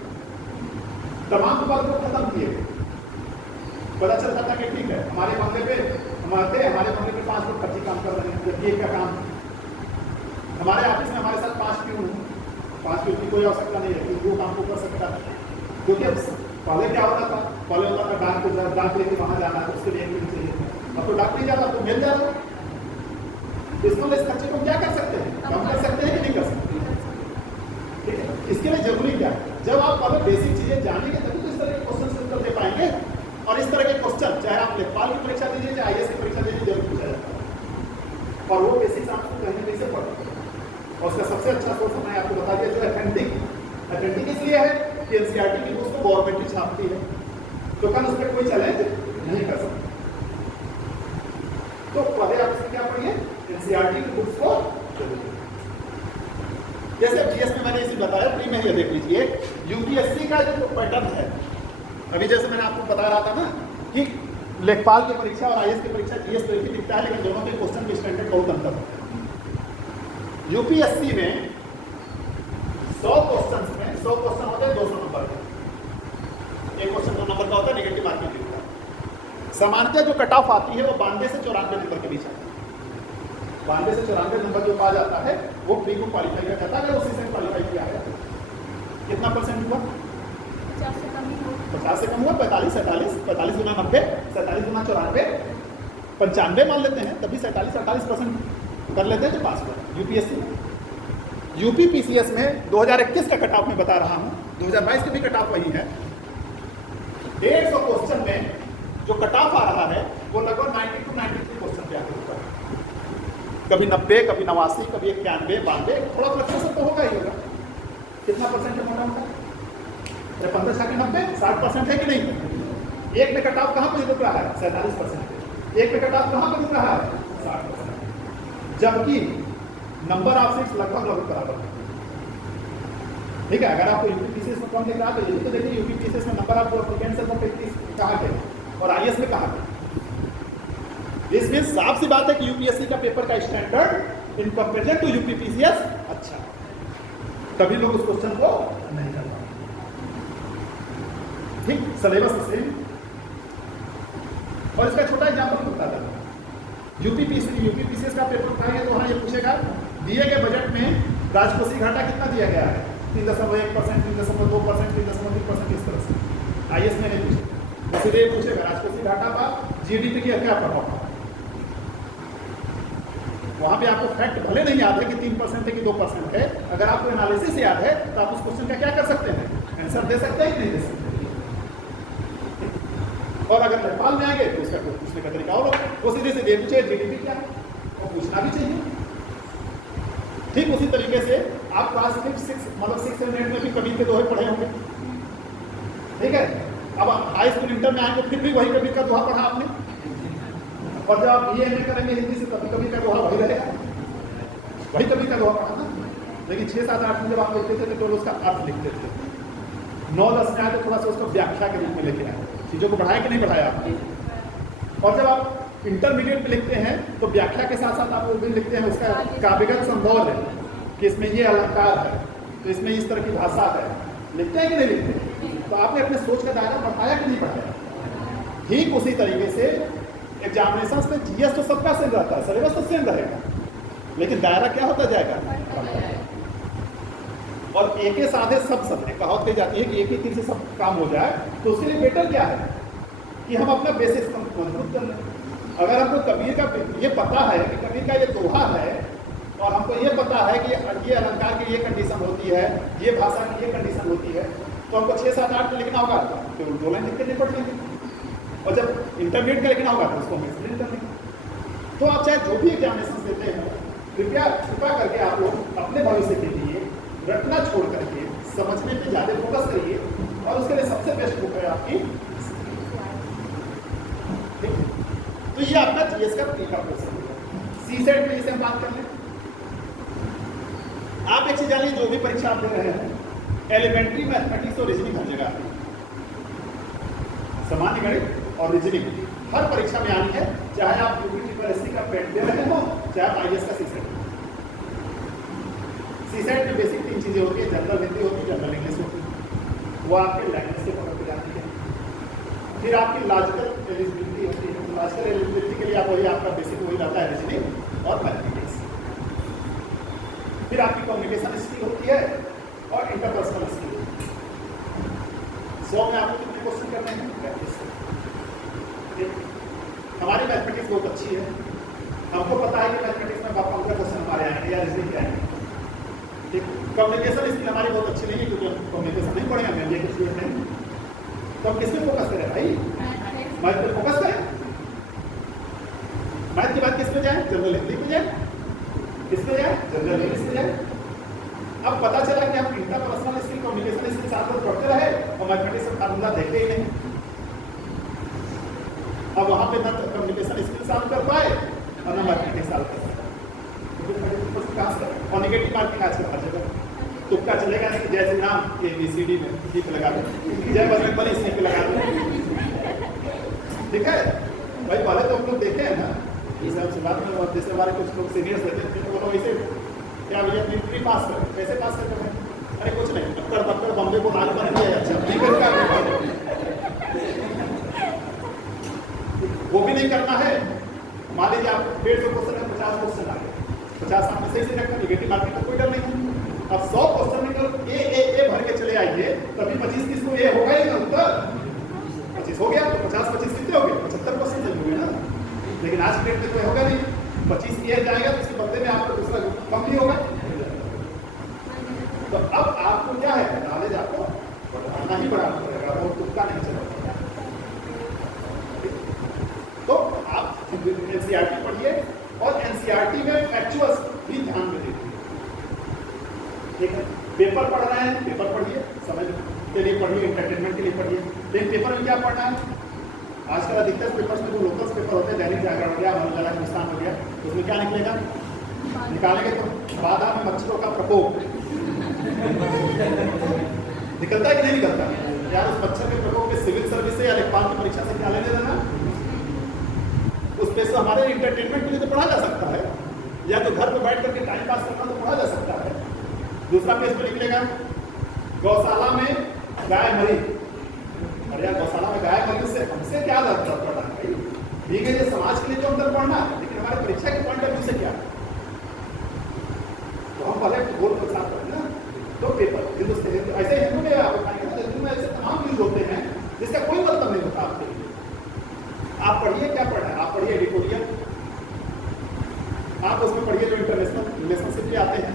तमाम पद को खत्म किए गए। पता चलता था कि ठीक है हमारे मामले पे हमारे मामले पे 5 लोग फर्जी काम कर रहे हैं, जबकि एक का काम हमारे ऑफिस में हमारे साथ 5 प्यून हैं। 5 प्यून की कोई आवश्यकता नहीं है कि वो काम को कर सकता है, क्योंकि अब पहले क्या होता था, पहले होता था डाक को डाक लेके वहां जाना है, उसके लिए एक दिन चाहिए। अब तो डाक नहीं जाता तो मिल जाता। इसमें इस खर्चे को क्या कर सकते हैं, कम कर सकते हैं कि नहीं कर सकते। ठीक है, इसके लिए जरूरी क्या है, जब आप पहले बेसिक चीजें जानेंगे तभी तो इस तरह के क्वेश्चन के उत्तर दे पाएंगे। और इस तरह के क्वेश्चन चाहे आप लेखपाल की परीक्षा दीजिए चाहे आईएएस की परीक्षा दीजिए, जरूर पूछा जाता है। और वो बेसिक्स आपको कहीं ना कहीं से पढ़ना। और उसका सबसे अच्छा सोर्स मैंने आपको बता दिया, जो अथेंटिक इसलिए है कि एनसीईआरटी की बुक्स को गवर्नमेंट ही छापती है, तो कल उस पर कोई चैलेंज नहीं कर सकता। तो पहले आप इसमें क्या पढ़िए, एनसीईआरटी की बुक्स को। जैसे जीएस में मैंने इसी बताया, प्री में ये देख लीजिए यूपीएससी का जो पैटर्न है। अभी जैसे मैंने आपको बता रहा था ना कि लेखपाल की परीक्षा और आईएएस की परीक्षा जीएस तो एक ही दिखता है, लेकिन दोनों के क्वेश्चन के स्टैंडर्ड बहुत अंतर होता है। यूपीएससी में 100 क्वेश्चन में 100 क्वेश्चन होते हैं 200 नंबर के। एक क्वेश्चन 2 नंबर का होता है, नेगेटिव मार्किंग होता है। सामान्यतः जो कट ऑफ आती है वो 92 से 94 नंबर के बीच आती है। 92 से 94 नंबर जो पा जाता है वो प्री को क्वालिफाई कर जाता है। अगर उसी से क्वालिफाई किया है कितना परसेंट हुआ, 50 से कम हुआ, 45 47 45 गुना 90 47 गुना 94 95 मान लेते हैं, तभी 47-48% कर लेते हैं जो पास हुआ यूपीएससी में। यूपी पीसीएस में 2021 का कट ऑफ मैं बता रहा हूँ, 2022 के भी कट ऑफ वही है। 150 क्वेश्चन में जो कट ऑफ आ रहा है वो लगभग 90 to 93 क्वेश्चन पे आकर होता है। कभी 90, कभी 89, कभी 91, 92, थोड़ा फ्लक्चुएशन तो होगा ही होगा। कितना परसेंट है मोटा मोटा, 15 छाके 90, 60% है कि नहीं। एक में कट ऑफ कहाँ पर रुक रहा है, 47%। एक में कट ऑफ कहाँ पर रुक रहा है, 60%। जबकि नंबर ऑफ सीट्स लगभग बराबर है। ठीक है, अगर आपको यूपीपीसीएस में कम दिख रहा है तो ये तो देखिए यूपीपीसीएस में नंबर ऑफ एप्लीकेंट्स है 35 कहाँ के, और आईएएस में कहाँ पे। इसमें साफ सी बात है कि यूपीएससी का पेपर का standard in comparison to UPPCS अच्छा, तभी लोग उस क्वेश्चन को नहीं कर पाते। ठीक, सिलेबस सेम। और इसका छोटा एग्जांपल बता देता हूं। यूपीपीसीएस का पेपर उठाएंगे तो वहां ये पूछेगा दिए गए बजट में राजकोषीय घाटा कितना दिया गया है, 3.1%, 3.2%, 3.3%, इस तरह से। आईएएस में नहीं पूछेगा, सीधे पूछेगा राजकोषीय घाटा का जीडीपी की क्या प्रभाव है। वहां पे आपको फैक्ट भले नहीं याद है कि 3% है कि 2% है, अगर आपको एनालिसिस याद है तो आप उस क्वेश्चन का क्या कर सकते हैं, आंसर दे सकते हैं कि नहीं दे सकते। और अगर लेखपाल में आएंगे तो उसका पूछने का तरीका और वो सीधे से दे पूछे जीडीपी क्या है, वो पूछना भी चाहिए। ठीक उसी तरीके से आप क्लास 5, 6 मतलब 6 और 8 में भी कबीर के दोहे पढ़े होंगे। ठीक है, अब हाई स्कूल इंटर में आएंगे फिर भी वही कबीर का दोहा पढ़ा आपने, और जब आप BA करेंगे हिंदी से तभी कबीर का दोहा वही रहेगा, वही कबीर का दोहा पढ़ा ना। लेकिन 6, 7, 8 में जब आप लिखते थे तो उसका अर्थ लिखते थे। 9, 10 में आए तो थोड़ा सा उसको व्याख्या के रूप में लेके आए, चीज़ों को बढ़ाया कि नहीं बढ़ाया आपने। और जब आप इंटरमीडिएट में लिखते हैं तो व्याख्या के साथ साथ आप वो भी लिखते हैं उसका काव्यगत संबोध है कि इसमें ये अलंकार है, तो इसमें इस तरह की भाषा है, लिखते हैं कि नहीं लिखते। तो आपने अपने सोच का दायरा बढ़ाया कि नहीं बढ़ाया। ठीक उसी तरीके से एग्जामिनेशन में जीएस तो सबका सेम रहता है, सिलेबस तो सेम रहेगा, लेकिन दायरा क्या होता जाएगा। और एक ही साधे सब सत्य कहावत कही जाती है कि एक ही तीर से सब काम हो जाए, तो उसके लिए बेटर क्या है कि हम अपना बेसिस मजबूत कर लें। अगर हमको कबीर का ये पता है कि कबीर का ये दोहा है और हमको ये पता है कि ये अलंकार की ये कंडीशन होती है, ये भाषा की ये कंडीशन होती है, तो हमको 6, 7, 8 में लिखना होगा तो 2 लाइन लिख के नहीं पढ़ लेंगे। और जब इंटरमीडिएट का लिखना होगा तो उसको हम एक्सप्लेन कर लेंगे। तो आप चाहे जो भी एग्जामिनेशन देते हैं, कृपया करके आप लोग अपने भविष्य के लिए रटना छोड़ करके समझने पे ज़्यादा फोकस करिए, और उसके लिए सबसे बेस्ट बुक है आपकी। तो ये आपका जीएस का प्री का क्वेश्चन है। सीसेट में इसे हम बात कर लें। आप एक चीज जानिए, जो भी परीक्षा आप दे रहे हैं, एलिमेंट्री मैथमेटिक्स और रीजनिंग हर जगह है। सामान्य गणित और रीजनिंग हर परीक्षा में आनी है, चाहे आप यूपीएससी का पेट दे रहे हो, चाहे आप आईएएस का सीसेट। सीसेट में बेसिक 3 चीजें होती है, जनरल हिंदी होती है, जनरल इंग्लिश होती है, वो आपके लैंग्वेज के पकड़ पे जाती है। फिर आपकी लॉजिकल एलिजिबिलिटी होती है। लॉजिकल एलिजिबिलिटी के लिए आप वही आपका बेसिक वही रहता है, रीजनिंग और मैथमेटिक्स। फिर आपकी कम्युनिकेशन स्किल होती है और इंटरपर्सनल स्किल। 100 में आपको कितने क्वेश्चन करने हैं? 35। हमारी मैथमेटिक्स बहुत अच्छी है, हमको पता है कि मैथमेटिक्स में 15 क्वेश्चन हमारे आएंगे या रीजनिंग के आएंगे। ठीक, कम्युनिकेशन स्किल हमारी बहुत अच्छी नहीं है, क्योंकि हम कम्युनिकेशन नहीं पढ़े, हमें ये कुछ नहीं। तो हम किस पे फोकस करें भाई? मैथ पे फोकस करें। मैथ की बात किस पे जाए? जनरल हिंदी पे जाए। किस पे जाए? जनरल इंग्लिश पे जाए। अब पता चला कि हम इंटरपर्सनल स्किल, कम्युनिकेशन स्किल साथ में पढ़ते रहे और मैथमेटिक्स का फार्मूला देखते ही नहीं। अब वहाँ पे ना कम्युनिकेशन स्किल सॉल्व कर पाए और ना मैथमेटिक्स सॉल्व कर पाए। और नेगेटिव मार्किंग आजकल हर जगह तुक्का चलेगा नहीं कि जय श्री राम ABCD में सी पे लगा दो, जय बजरंगबली सी पे लगा दो। ठीक है भाई, पहले तो हम लोग देखे हैं ना, जैसे हम शुरुआत में, और जैसे हमारे कुछ लोग सीनियर्स रहते थे तो वो लोग ऐसे क्या भैया प्री पास कर, कैसे पास करते हैं? अरे कुछ नहीं, टक्कर बम्बे को नाक बन गया। अच्छा, वो भी नहीं करना है। मान लीजिए आप 150 क्वेश्चन है, 50 क्वेश्चन आ गए, 50 आपने सही से रखा, नेगेटिव मार्किंग का कोई डर नहीं है। अब 100 क्वेश्चन निकल ए भर के चले आइए, तभी 25 किसको ए होगा ही ना उत्तर। 25 हो गया तो 50-25 कितने हो गए? 75 क्वेश्चन चल गए ना। लेकिन आज की डेट में कोई होगा नहीं, 25 ए जाएगा तो इसके बदले में आपको दूसरा कम नहीं होगा। तो अब आपको क्या है, नॉलेज आपको बढ़ाना ही बढ़ाना पड़ेगा, वो तुक्का नहीं चलेगा। तो आप एनसीईआरटी पढ़िए, और एनसीईआरटी में फैक्चुअल्स भी ध्यान में दीजिए। ठीक है, पेपर पढ़ रहे हैं, पेपर पढ़िए, समझ के लिए पढ़िए, एंटरटेनमेंट के लिए पढ़िए। लेकिन पेपर में क्या पढ़ना है? आजकल अधिकतर पेपर्स में जो लोकल्स पेपर होते हैं, दैनिक जागरण हो गया, मनोरंजन हिंदुस्तान हो गया, उसमें क्या निकलेगा? निकालेंगे तो बाधा में मच्छरों का प्रकोप निकलता है कि नहीं निकलता? यार उस मच्छर के प्रकोप में सिविल सर्विस से या लेखपाल की परीक्षा से क्या लेने देना? उस पे से हमारे एंटरटेनमेंट के लिए तो पढ़ा जा सकता है, या तो घर पे बैठ करके टाइम पास करना तो पढ़ा जा सकता है। दूसरा पेज पे निकलेगा, गौशाला में गाय मरी। अरे यार, गौशाला में गाय मरी से हमसे क्या दर्द पढ़ना है? ठीक है, ये समाज के लिए तो अंदर पढ़ना है, लेकिन हमारे परीक्षा के पॉइंट ऑफ व्यू से क्या? तो हम पहले गोल के साथ पढ़े ना। तो पेपर हिंदुस्तान ऐसे हिंदू में आप बताएंगे ना, हिंदू में ऐसे तमाम न्यूज होते हैं जिसका कोई मतलब नहीं होता आपके लिए। आप पढ़िए, क्या पढ़ना है? आप पढ़िए एडिटोरियल, आप उसमें पढ़िए जो इंटरनेशनल रिलेशनशिप के आते हैं।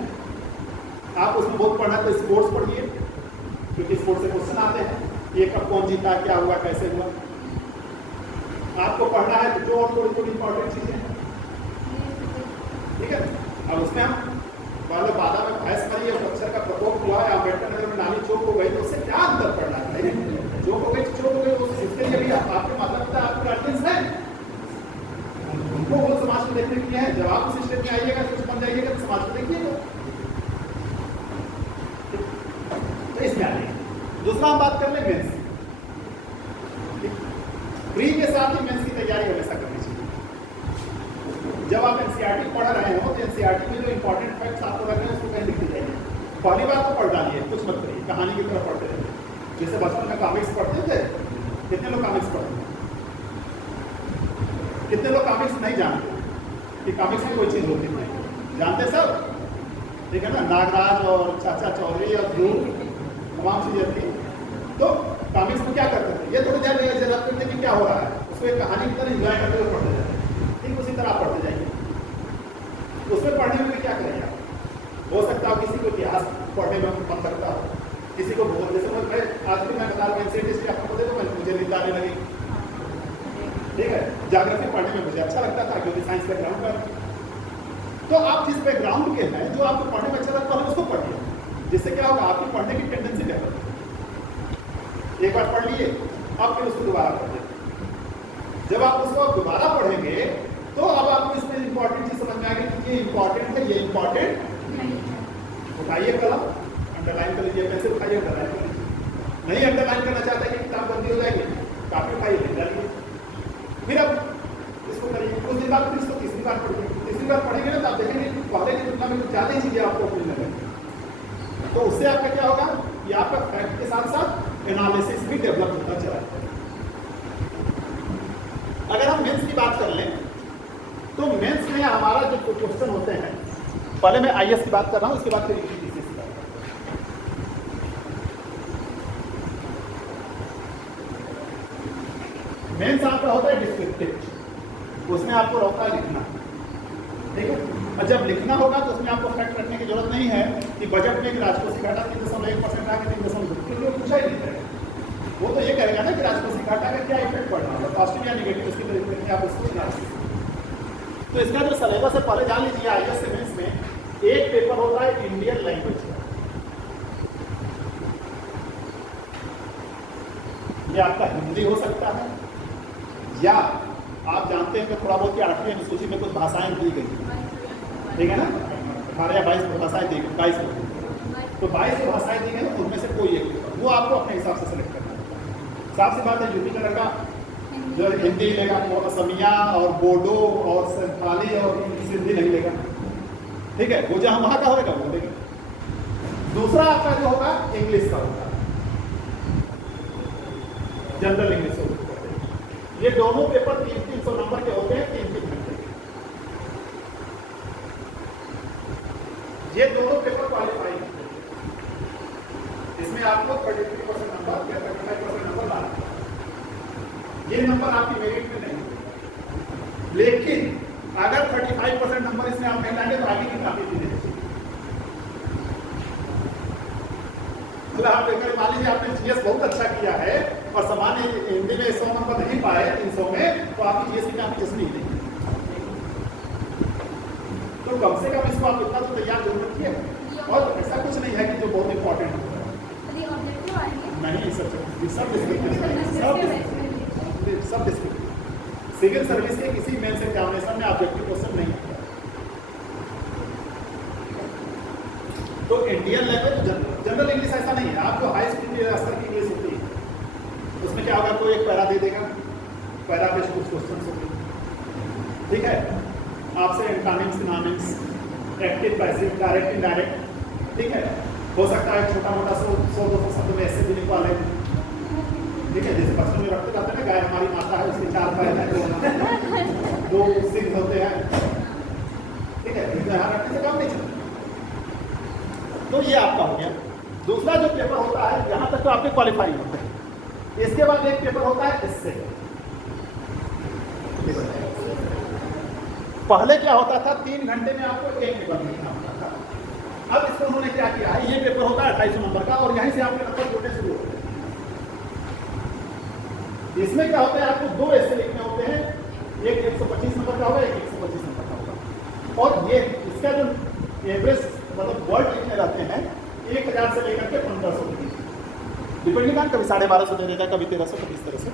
आप उसमें बहुत पढ़ना है तो स्पोर्ट्स पढ़िए, क्योंकि स्पोर्ट्स से क्वेश्चन आते हैं, ये कब कौन जीता, क्या हुआ, कैसे हुआ। आपको पढ़ना है तो जो और थोड़ी इंपॉर्टेंट चीजें हैं। ठीक है, अब उसमें हम पहले बाधा में भैंस मरी है, मच्छर का प्रकोप हुआ है, अम्बेडकर नगर में नाली चौक हो गई, तो उससे क्या अंतर पड़ना है? चौक हो गई, चौक हो गई, इसके लिए भी आपके माता पिता, आपके गार्जियंस हैं, उनको वो समाज को देखने के लिए है। जब आप उस स्टेट में आइएगा, कुछ बन जाइएगा, तो समाज को देखिएगा। तो इसमें आ जाइए। दूसरा हम बात कर ले मेंस। प्री के साथ ही मेंस की तैयारी हमेशा करनी चाहिए। जब आप एनसीईआरटी पढ़ रहे हो, तो एनसीईआरटी में जो इंपॉर्टेंट फैक्ट्स आपको रखने हैं, उसको कहीं लिख दीजिए। पहली बार तो पढ़ डालिए, कुछ मत करिए, कहानी की तरह पढ़ते रहिए। जैसे बचपन में कॉमिक्स पढ़ते थे, कितने लोग कॉमिक्स पढ़ते हैं? कितने लोग कॉमिक्स नहीं जानते कि कॉमिक्स में कोई चीज़ होती है? जानते सब? ठीक है ना, नागराज और चाचा चौधरी और ध्रुव, तमाम चीज़ें थी। तो कॉमिक्स में क्या करते थे? ये थोड़ी देर में जरा करते कि क्या हो रहा है, उसको एक कहानी की तरह इंजॉय करते हुए पढ़ते जाते। ठीक उसी तरह आप पढ़ते जाइए। उसमें पढ़ने में क्या करेंगे आप? हो सकता है किसी को इतिहास पढ़ने में मन लगता हो, किसी को बहुत, जैसे मैं आज भी मैं बता रहा हूँ एंशिएंट हिस्ट्री आपको दे तो मुझे नींद आने लगी, ठीक है। ज्योग्राफी पढ़ने में मुझे अच्छा लगता था क्योंकि साइंस बैकग्राउंड का। तो आप जिस बैकग्राउंड के हैं, जो आपको पढ़ने में अच्छा लगता है उसको पढ़िए, जिससे क्या होगा आपकी पढ़ने की टेंडेंसी डेवलप। एक बार पढ़ लिए, अब फिर उसको दोबारा पढ़िए। जब आप उसको दोबारा पढ़ेंगे तो अब आपको इसमें इंपॉर्टेंट चीज समझ में आएगी कि ये इंपॉर्टेंट है, ये इंपॉर्टेंट नहीं। उठाइए कलम, अंडरलाइन कर लीजिए, पैसे उठाइए, अंडरलाइन कर लीजिए। नहीं अंडरलाइन करना चाहता है कि किताब बंदी हो जाएगी, काफी उठाइए, लिख डालिए। फिर अब इसको करिए, कुछ दिन बाद फिर इसको तीसरी बार पढ़िए। तीसरी बार पढ़ेंगे ना तो आप देखेंगे पहले की तुलना में कुछ ज्यादा ही चीजें आपको मिलने लगेंगी। तो उससे आपका क्या होगा कि आपका फैक्ट के साथ साथ एनालिसिस भी डेवलप होता चला जाएगा। अगर हम मेंस की बात कर लें तो मेंस में हमारा जो क्वेश्चन होते हैं, पहले मैं आईएएस की बात कर रहा हूं, उसके बाद फिर यूपीएससी की बात करूंगा। मेंस आपका होता है डिस्क्रिप्टिव, उसमें आपको होता है लिखना, ठीक है। और जब लिखना होगा तो उसमें आपको फैक्ट रखने की जरूरत नहीं है कि बजट में राजकोषीय घाटा 3.1% आ गया, 3.2, क्योंकि वो पूछा ही नहीं करेगा। वो तो ये कहेगा ना कि राजकोषीय घाटा का क्या इफेक्ट पड़ रहा है, पॉजिटिव या नेगेटिव, उसकी तरीके से आप उसको जान सकते हैं। तो इसका जो सिलेबस है पहले जान लीजिए। आईएएस मेंस में एक पेपर होता है इंडियन लैंग्वेज का, ये आपका हिंदी हो सकता है, या आप जानते हैं कि थोड़ा बहुत 8वीं अनुसूची में कुछ भाषाएं दी गई, ठीक है ना, 18 या 22 भाषाएं दी गई, 22 तो 22 भाषाएं दी गई, उनमें से कोई एक पेपर, वो आपको अपने हिसाब से सेलेक्ट करना है। साफ सी बात है, यूपी का लड़का जो हिंदी लेगा वो असमिया और बोडो और संथाली और सिंधी नहीं लेगा, ठीक है, वो जहां वहां का होगा वो लेगा। दूसरा आपका जो होगा इंग्लिश का होगा, जनरल इंग्लिश होगा। ये दोनों पेपर 300 नंबर के होते हैं, 3 घंटे। ये दोनों पेपर क्वालिफाई होते हैं, इसमें आपको 33% नंबर या 35% नंबर लाना है। ये नंबर आपकी मेरिट में नहीं है, लेकिन अगर 35% नंबर इसमें आप नहीं लाएंगे तो आगे की काफी चीजें तो आप देखकर मान लीजिए आपने जीएस बहुत अच्छा किया है और सामान्य हिंदी में 100 नंबर नहीं पाए 300 में, तो आपकी जीएस की काफी जस्मी नहीं। तो कम से कम इसको आप इतना तो तैयार जरूर रखिए। और ऐसा कुछ नहीं है कि जो बहुत इंपॉर्टेंट होता है, नहीं, सब डिस्क्रिप्टिव। सिविल सर्विस के किसी मेंस एग्जामिनेशन में ऑब्जेक्टिव क्वेश्चन नहीं होता। तो इंडियन लैंग्वेज जनरल इंग्लिश ऐसा नहीं है, आपको हाई स्कूल के स्तर की इंग्लिश होती है, उसमें क्या होगा, कोई एक पैरा दे देगा, पैरा पे कुछ क्वेश्चन होंगे, ठीक है, आपसे antonyms, synonyms, active, passive, direct, indirect, ठीक है। हो सकता है छोटा मोटा 100-200 शब्द में ऐसे भी लिखवा लें, ठीक है, जैसे बचपन में रखते जाते हैं ना, गाय हमारी माता है, उसके 4 पैर हैं, 2 सिंग होते हैं, ठीक है, यहाँ रखने से काम नहीं चलता। तो ये आपका हो गया। दूसरा जो पेपर होता है, यहाँ तक तो आपके क्वालिफाई होते हैं। इसके बाद एक पेपर होता है इससे। पहले क्या होता था, 3 घंटे में आपको एक पेपर लिखना होता था। अब इसको उन्होंने क्या किया है, ये पेपर होता है 2800 नंबर का और यहीं से आपके नंबर जुड़ने शुरू होते हैं। इसमें क्या होता है, आपको 2 ऐसे लिखने होते हैं, एक 125 नंबर का होगा, एक 125 नंबर का होगा। और ये इसका जो एवरेज मतलब वर्ड लिखने रहते हैं 1000 से लेकर के 1500 के बीच, डिपेंडिंग ऑन, कभी 1250 दे देगा, कभी 1300, कभी इस तरह से।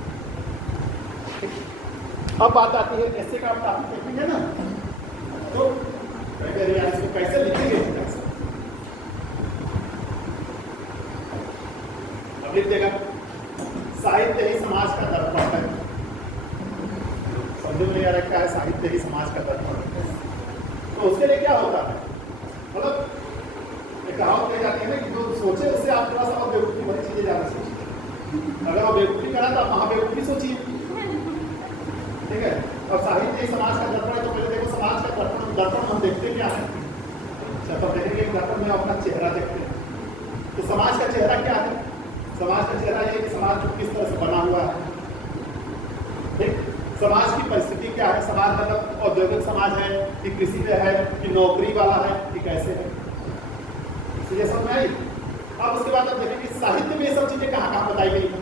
अब बात आती है ऐसे का आप टॉपिक देखेंगे ना, तो यार इसको कैसे लिखेंगे, अब लिख देगा साहित्य ही समाज का दर्पण है। शब्दों में यह रखा है साहित्य ही समाज का दर्पण। तो उसके लिए क्या होता है, मतलब कहावत कही जाती है ना कि जो सोचे उससे आप थोड़ा सा बेवकूफ़ी भरी चीजें ज़्यादा सोचिए। अगर वो बेवकूफ़ी करा तो आप महाबेवकूफ़ी सोचिए, ठीक है। और साहित्य समाज का दर्पण है, तो पहले देखो समाज का दर्पण, दर्पण हम देखते क्या है, तो देखेंगे दर्पण में अपना चेहरा देखते हैं। तो समाज का चेहरा क्या है, समाज का चेहरा ये कि समाज किस तरह से बना हुआ है, ठीक, समाज की परिस्थिति क्या है, समाज मतलब औद्योगिक समाज है कि कृषि पे है कि नौकरी वाला है कि कैसे है, ये सब में आई। अब उसके बाद आप देखेंगे साहित्य में ये सब चीजें कहाँ कहाँ बताई गई है।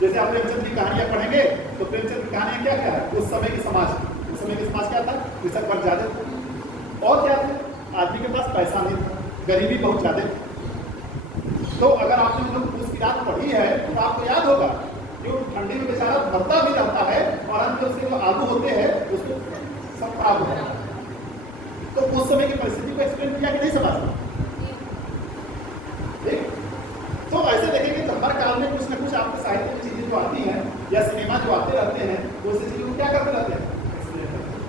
जैसे आप प्रेमचंद की कहानियां पढ़ेंगे तो प्रेमचंद की कहानियां क्या क्या है, उस समय की समाज, उस समय की समाज क्या था, कृषक वर्ग ज्यादा था और क्या थे, आदमी के पास पैसा नहीं था, गरीबी बहुत ज्यादा थी। तो अगर आपने मतलब उसकी रात पढ़ी है तो आपको याद होगा कि वो ठंडी में बेचारा मरता भी रहता है और अंत में उसके जो आगू होते हैं उसको सब खराब हो जाता है। तो उस समय की परिस्थिति को एक्सप्लेन किया कि नहीं समाज में, ठीक। तो ऐसे देखेंगे तो हर काल में कुछ ना कुछ आपके साहित्य में चीजें जो आती हैं या सिनेमा जो आते रहते हैं वो उसी चीजों को क्या करते रहते हैं, एक्सप्लेन करते हैं।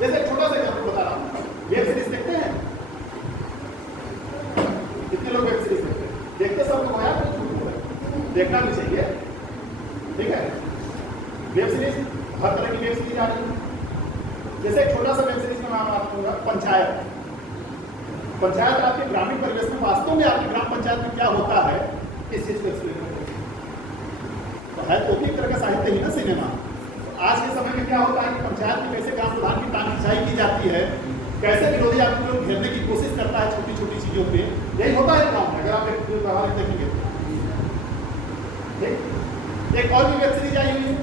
जैसे एक छोटा सा एग्जाम्पल बता रहा हूँ, वेब सीरीज देखते हैं, कितने लोग वेब सीरीज देखते हैं, देखते सब लोग यार कुछ झूठ बोल रहे हैं, देखना भी चाहिए, ठीक है। वेब सीरीज हर तरह की वेब सीरीज आ रही है। जैसे एक छोटा सा वेब सीरीज का नाम आपको पंचायत। पंचायत आपके ग्रामीण परिवेश में वास्तव में आपकी ग्राम पंचायत में क्या होता है इस चीज को एक्सप्लेन करते हैं। तो है तो भी एक तरह का साहित्य ही ना सिनेमा। आज के समय में क्या होता है कि पंचायत में कैसे ग्राम प्रधान की तान खिंचाई की जाती है, कैसे विरोधी आदमी को घेरने की कोशिश करता है छोटी छोटी चीजों पे, यही होता है गाँव में। अगर आप एक व्यवहार देखेंगे एक और भी वेब सीरीज आई हुई है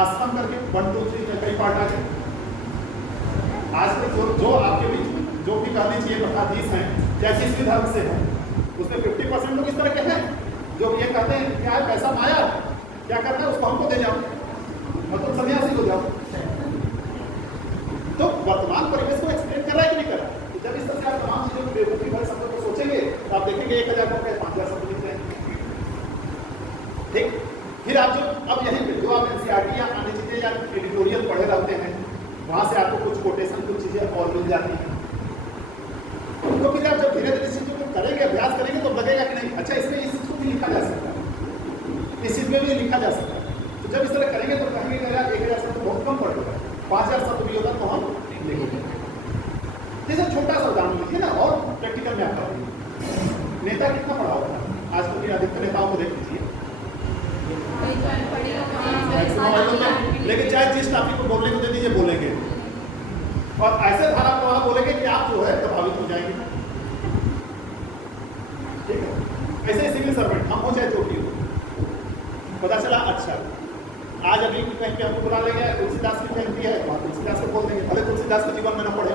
आश्रम करके, 1 2 3 कई पार्ट आ गए। आज जो आपके बीच जो भी कहने चाहिए मठाधीश हैं या जिस भी धर्म से हैं उसमें 50% लोग इस तरह के हैं जो ये कहते हैं क्या है पैसा माया, क्या करना है उसको हमको दे जाओ, मतलब सन्यासी हो जाओ। तो वर्तमान परिवेश को एक्सप्लेन कर रहा है कि नहीं कर रहा है। तो जब इस तरह से आप तमाम चीजों को बेवकूफी भरे शब्दों को सोचेंगे तो आप देखेंगे 1000 का 5000 शब्द लिख रहे हैं, ठीक। फिर आप जो अब यहीं पे जो आप एनसीईआरटी या अन्य चीजें या एडिटोरियल पढ़े रहते हैं वहां से आपको कुछ कोटेशन कुछ चीजें और मिल जाती हैं। तो फिर आप जब धीरे धीरे चीजों को करेंगे, अभ्यास करेंगे तो लगेगा कि नहीं अच्छा इसमें इस चीज को भी लिखा जा सकता है, इस चीज में भी लिखा जा सकता है। तो जब इस तरह करेंगे तो कहेंगे कि यार 1000 शब्द बहुत कम पड़ेगा, 5000 शब्द भी होता तो हम लिखेंगे। जैसे छोटा सा उदाहरण लिखिए ना और प्रैक्टिकल में आता है। नेता कितना पढ़ा होता है आज तो अधिकतर नेताओं को देख लीजिए, लेकिन चाहे जिस टॉपिक को बोलने को दे दीजिए बोलेंगे और ऐसे धारा प्रवाह बोलेंगे कि आप जो है प्रभावित हो जाएंगे, ठीक है। ऐसे सिविल सर्वेंट हम हो चाहे जो भी हो, पता चला अच्छा आज अभी कहीं पे हमको बुला ले गया, तुलसीदास की जयंती है, वहाँ तुलसीदास को बोल देंगे, भले तुलसीदास के जीवन में न पढ़े,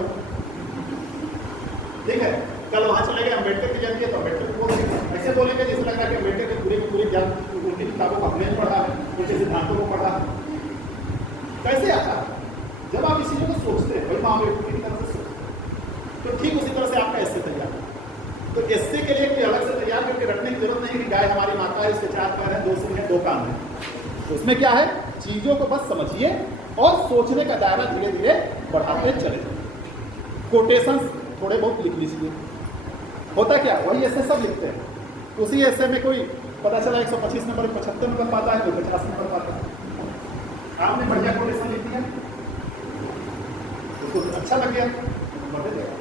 ठीक है। कल वहाँ चले गए अम्बेडकर की जयंती है तो अम्बेडकर को बोल देंगे, ऐसे बोलेंगे जैसे लग रहा है कि अम्बेडकर की पूरी ज्ञान उनकी किताबों को हमने पढ़ा है, उनके सिद्धांतों को पढ़ा है। कैसे आता है जब आप इस चीज़ों को सोचते हैं, वही माँ बेटी की तरह से सोचते, तो ठीक उसी तरह से आपका एस्से तैयार है। तो एस्से के लिए कोई अलग से तैयार करके रखने की जरूरत नहीं कि गाय हमारी माता है, इसके 4 पैर हैं, 2 सिंह हैं, 2 कान हैं। तो उसमें क्या है, चीज़ों को बस समझिए और सोचने का दायरा धीरे धीरे बढ़ाते चले। कोटेशंस थोड़े बहुत लिख लीजिए। होता क्या, वही एस्से सब लिखते हैं, उसी एस्से में कोई पता चला 125 नंबर 75 नंबर पाता है, कोई 50 नंबर पाता है। आपने बढ़िया कोटेशन लिख दिया, उसको अच्छा लग गया, बढ़े देगा,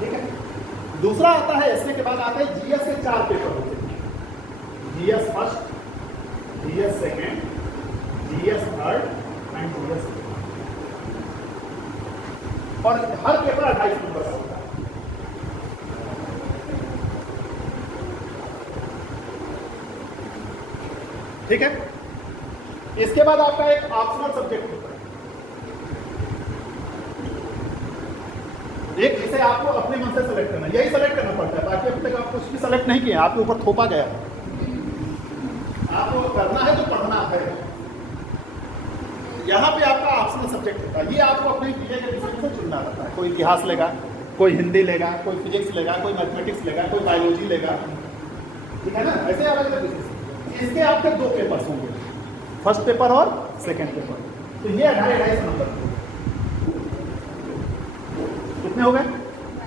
ठीक है। दूसरा आता है एस्से के बाद आता है जीएस के 4 पेपर होते हैं, GS first, GS second, GS third and GS, और हर पेपर 28 नंबर का होता है, ठीक है। इसके बाद आपका एक ऑप्शनल सब्जेक्ट होता है, एक जिसे आपको अपने मन से सेलेक्ट करना, यही सेलेक्ट करना पड़ता है, बाकी अभी तक आप कुछ भी सेलेक्ट नहीं किया, आपके ऊपर थोपा गया है। आपको करना है तो पढ़ना है। यहाँ पे आपका ऑप्शनल सब्जेक्ट होता है, ये आपको अपने विषय के विषय से चुनना रहता है। कोई इतिहास लेगा, कोई हिंदी लेगा, कोई फिजिक्स लेगा, कोई मैथमेटिक्स लेगा, कोई बायोलॉजी लेगा, ठीक है ना, ऐसे अलग अलग विषय। इसके आपके 2 पेपर्स होंगे, फर्स्ट पेपर और सेकेंड पेपर। तो ये 250 नंबर कितने हो गए,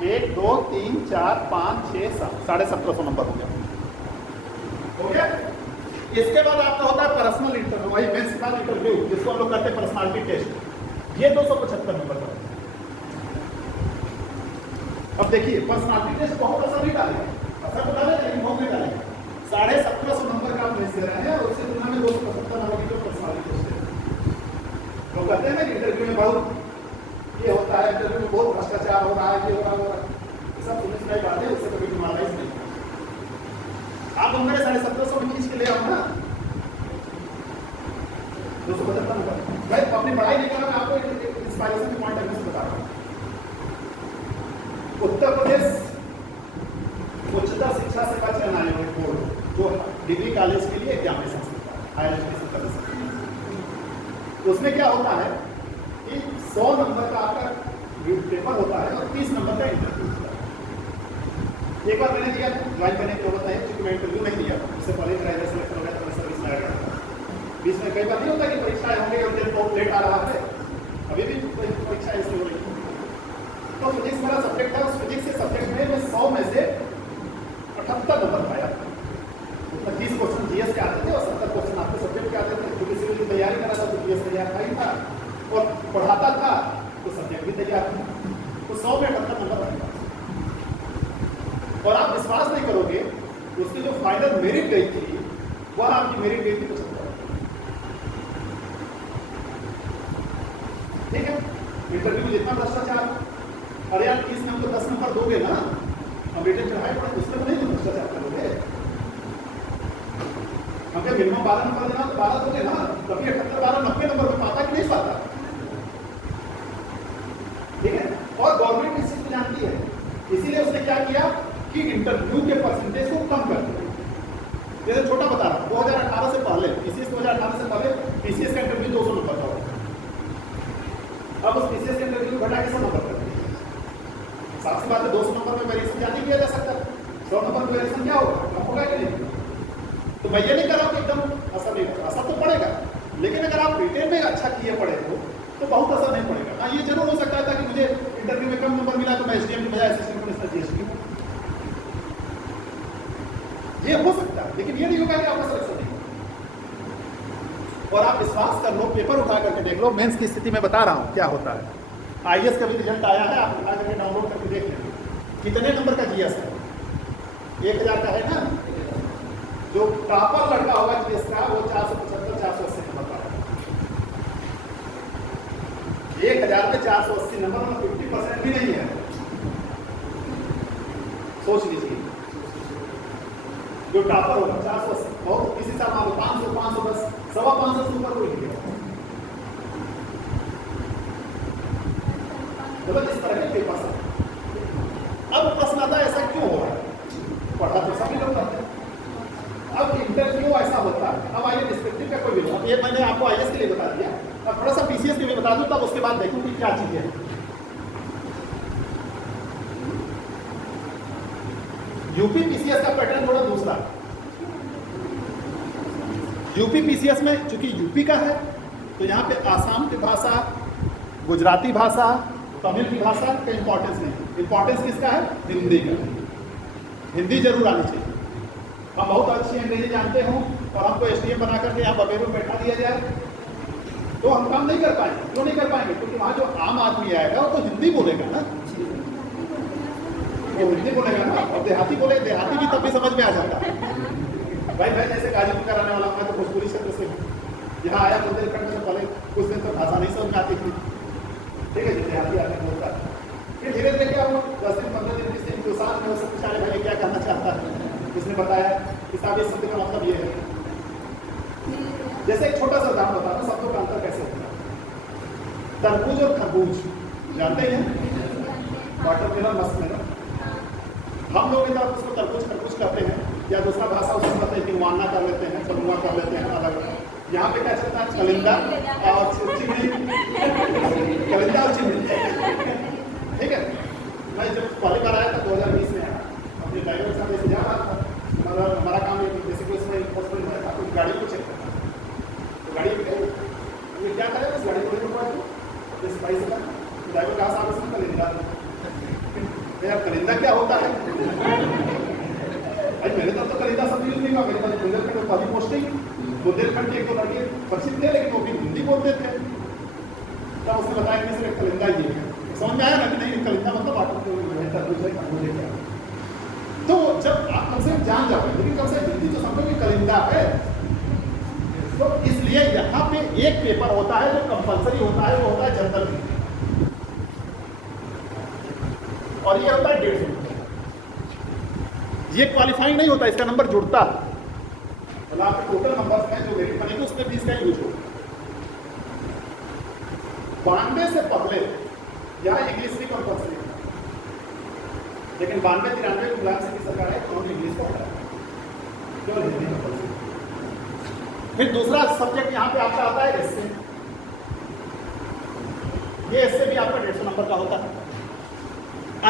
1 2 3 4 5 6 7 1750 नंबर हो गया। इसके बाद आपका होता है पर्सनल इंटरव्यू, वही मेंस का इंटरव्यू जिसको हम लोग करते हैं पर्सनालिटी टेस्ट, ये 275 नंबर का। अब देखिए पर्सनालिटी टेस्ट बहुत असर नहीं डालेगा, असर तो डालेगा लेकिन बहुत नहीं डालेगा। 1750 नंबर का आप ले रहे हैं और उससे तुलना में 275 नंबर की जो पर्सनालिटी कहते हैं ना कि इंटरव्यू में बहुत ये होता है, इंटरव्यू में बहुत भ्रष्टाचार हो रहा है, ये हो रहा है, ये सब सुनने सुनाई बातें, उससे कभी डिमोरलाइज नहीं। आप हम मेरे 1750 में खींच के ले आओ ना 275 नंबर। भाई अपनी पढ़ाई नहीं करा, मैं आपको इंस्पायरेशन के पॉइंट ऑफ व्यू से बता रहा हूँ। उत्तर प्रदेश उच्चतर शिक्षा सेवा चयन आयोग बोर्ड जो डिग्री कॉलेज के लिए एग्जामिनेशन होता है, हायर एजुकेशन कमीशन, उसमें क्या होता है कि 100 नंबर का आपका पेपर होता है और 30 नंबर का इंटरव्यू होता है। एक बार मैंने दिया ज्वाइन करने की जरूरत है, क्योंकि मैं इंटरव्यू नहीं दिया, उससे पहले मेरा सिलेक्शन हो गया तो मैं सर्विस में आ गया। बीच में कई बार नहीं होता कि परीक्षाएं होंगी और दिन बहुत लेट आ रहा है, अभी भी परीक्षा ऐसी हो रही है। तो फिजिक्स मेरा सब्जेक्ट है, उस फिजिक्स के सब्जेक्ट में मैं 100 में से 78 नंबर पाया। उसमें 30 क्वेश्चन जीएस के आते थे और 70 क्वेश्चन आपके सब्जेक्ट के आते थे। क्योंकि सिविल की तैयारी कर रहा था तो जीएस तैयार था ही था, और पढ़ाता था तो सब्जेक्ट भी तैयार था, तो 100 में 78 नंबर आया। और आप विश्वास नहीं करोगे, उसकी जो फाइनल मेरिट गई थी वह आपकी मेरिट गई थी 75। ठीक है, इंटरव्यू में जितना भ्रष्टाचार, अरे यार 30 में हमको 10 नंबर दोगे ना, हम रिटर्न चढ़ाए पड़े, उसमें तो नहीं तो भ्रष्टाचार करोगे। हमको मिनिमम 12 नंबर देना तो 12 दोगे ना, कभी 78 12 90 नंबर में पाता कि नहीं पाता। ठीक है, और गवर्नमेंट इस चीज को जानती है, इसीलिए उसने क्या किया कि इंटरव्यू के परसेंटेज को कम कर दिया। जैसे छोटा बता रहा हूं, 2018 से पहले पीसीएस 2018 से पहले पीसीएस का इंटरव्यू 200 नंबर का होता, अब उस पीसीएस के इंटरव्यू घटा के 100 नंबर कर दिया। साफ सी बात है, 200 नंबर में वेरिएशन क्या नहीं किया जा सकता, 100 नंबर में वेरिएशन क्या होगा, कम होगा कि नहीं। तो मैं ये नहीं कर रहा हूँ कि एकदम असर नहीं होगा, असर तो पड़ेगा, लेकिन अगर आप रिटेन में अच्छा किए पड़े हो तो बहुत असर नहीं पड़ेगा। हाँ, ये जरूर हो सकता था कि मुझे इंटरव्यू में कम नंबर मिला तो मैं एसडीएम की बजाय असिस्टेंट प्रोफेसर जीएसटी हूँ, ये हो सकता है, लेकिन ये नहीं होगा कि आपका सिलेक्शन नहीं। और आप विश्वास कर लो, पेपर उठा करके देख लो, मेंस की स्थिति में बता रहा हूँ क्या होता है। आईएएस का भी रिजल्ट आया है, आप उठा करके डाउनलोड करके देख लें कितने नंबर का जीएस है। 1000 का है ना, जो टॉपर लड़का होगा जीएस का वो 475 480 नंबर का, 1000 में 480 नंबर में 50% भी नहीं है। सोच लीजिए, जो टॉपर होगा 480 और किसी साल मान लो 500 510 550 से ऊपर कोई नहीं है। मतलब इस तरह के पेपर है। अब प्रश्न आता है ऐसा क्यों हो रहा है, पढ़ा तो सभी लोग करते हैं, अब इंटरव्यू ऐसा होता है। अब आइए डिस्क्रिप्टिव का कोई भी, अब ये मैंने आपको आईएएस के लिए बता दिया, अब थोड़ा सा पीसीएस के लिए बता दूं, तब उसके बाद देखूं कि क्या चीजें हैं। यूपी पीसीएस का पैटर्न थोड़ा दूसरा है। यूपी पीसीएस में चूंकि यूपी का है तो यहाँ पे आसाम की भाषा, गुजराती भाषा, तमिल की भाषा का इंपॉर्टेंस नहीं। इंपॉर्टेंस किसका है, हिंदी का। हिंदी जरूर आनी चाहिए। हम बहुत अच्छी अंग्रेजी जानते हो और हमको एसडीएम बना करके यहाँ बगैर में बैठा दिया जाए तो हम काम नहीं कर पाएंगे। क्यों नहीं कर पाएंगे, क्योंकि वहाँ जो आम आदमी आएगा वो तो हिंदी बोलेगा ना, वो हिंदी बोलेगा ना, और देहाती बोले, देहाती भी तब भी समझ में आ जाता है। भाई मैं जैसे गाजीपुर का रहने वाला हूँ, मैं तो भोजपुरी क्षेत्र से हूँ, यहाँ आया बुंदेलखंड से पहले कुछ दिन तो भाषा नहीं समझ में आती थी, ठीक है, देहाती आदमी बोलता है। फिर धीरे धीरे क्या हुआ, 10 दिन 15 दिन 20 दिन जो साथ में उससे पूछा भाई क्या कहना चाहता है, इसने बताया कि साहब इस शब्द का मतलब ये है। जैसे एक छोटा सा उदाहरण बताता हूँ, शब्दों का अंतर कैसे होता है। तरबूज और खरबूज जानते हैं, वाटरमेलन मस्कमेलन, हम लोग की तरफ उसको तरबूज खरबूज कहते हैं, या दूसरा भाषा उसको कहते हैं किनवाना कर लेते हैं, कलुआ कर लेते हैं, अलग अलग। यहाँ पे क्या चलता है, कलिंदा और चिमनी, कलिंदा और चिमनी, ठीक है। मैं जब पहली बार आया था 2020 में आया, अपने ड्राइवर के साथ ऐसे जा रहा था, हमारा काम बेसिकली उसमें इंफोर्समेंट में था, तो गाड़ी को चेक करना, तो गाड़ी में क्या करें, उस गाड़ी को जैसे भाई से करना, ड्राइवर कहा साहब इसमें कलिंदा, यार कलिंदा क्या होता है भाई, मेरे तरफ तो कलिंदा शब्द यूज नहीं हुआ, मेरे पास बुंदेलखंड में पहली पोस्टिंग, बुंदेलखंड के एक दो लड़के परिचित थे लेकिन वो भी हिंदी बोलते थे, तब उसने बताया कि सिर्फ कलिंदा ही है। समझ में आया ना कि नहीं, कलिंदा मतलब आपको। तो जब आप कम से कम जान जाओगे, लेकिन कम से कम हिंदी तो समझो कि कलिंदा है, तो इसलिए इसलिए यहाँ पे एक पेपर होता है जो कंपलसरी होता है, वो होता है जनरल रीजनिंग, और ये होता है 150 नंबर। ये क्वालिफाइंग नहीं होता, इसका नंबर जुड़ता है, मतलब आपके टोटल नंबर में जो मेरिट बनेगी उसमें भी इसका यूज होगा। 92 से पहले यहाँ इंग्लिश भी कंपलसरी था, लेकिन 92-93 मुलायम सिंह की सरकार है तो उन्होंने इंग्लिश को हटाया, केवल हिंदी कंपलसरी। फिर दूसरा सब्जेक्ट यहाँ पे आपका आता है एस्से। ये एस्से भी आपका 150 नंबर का होता है।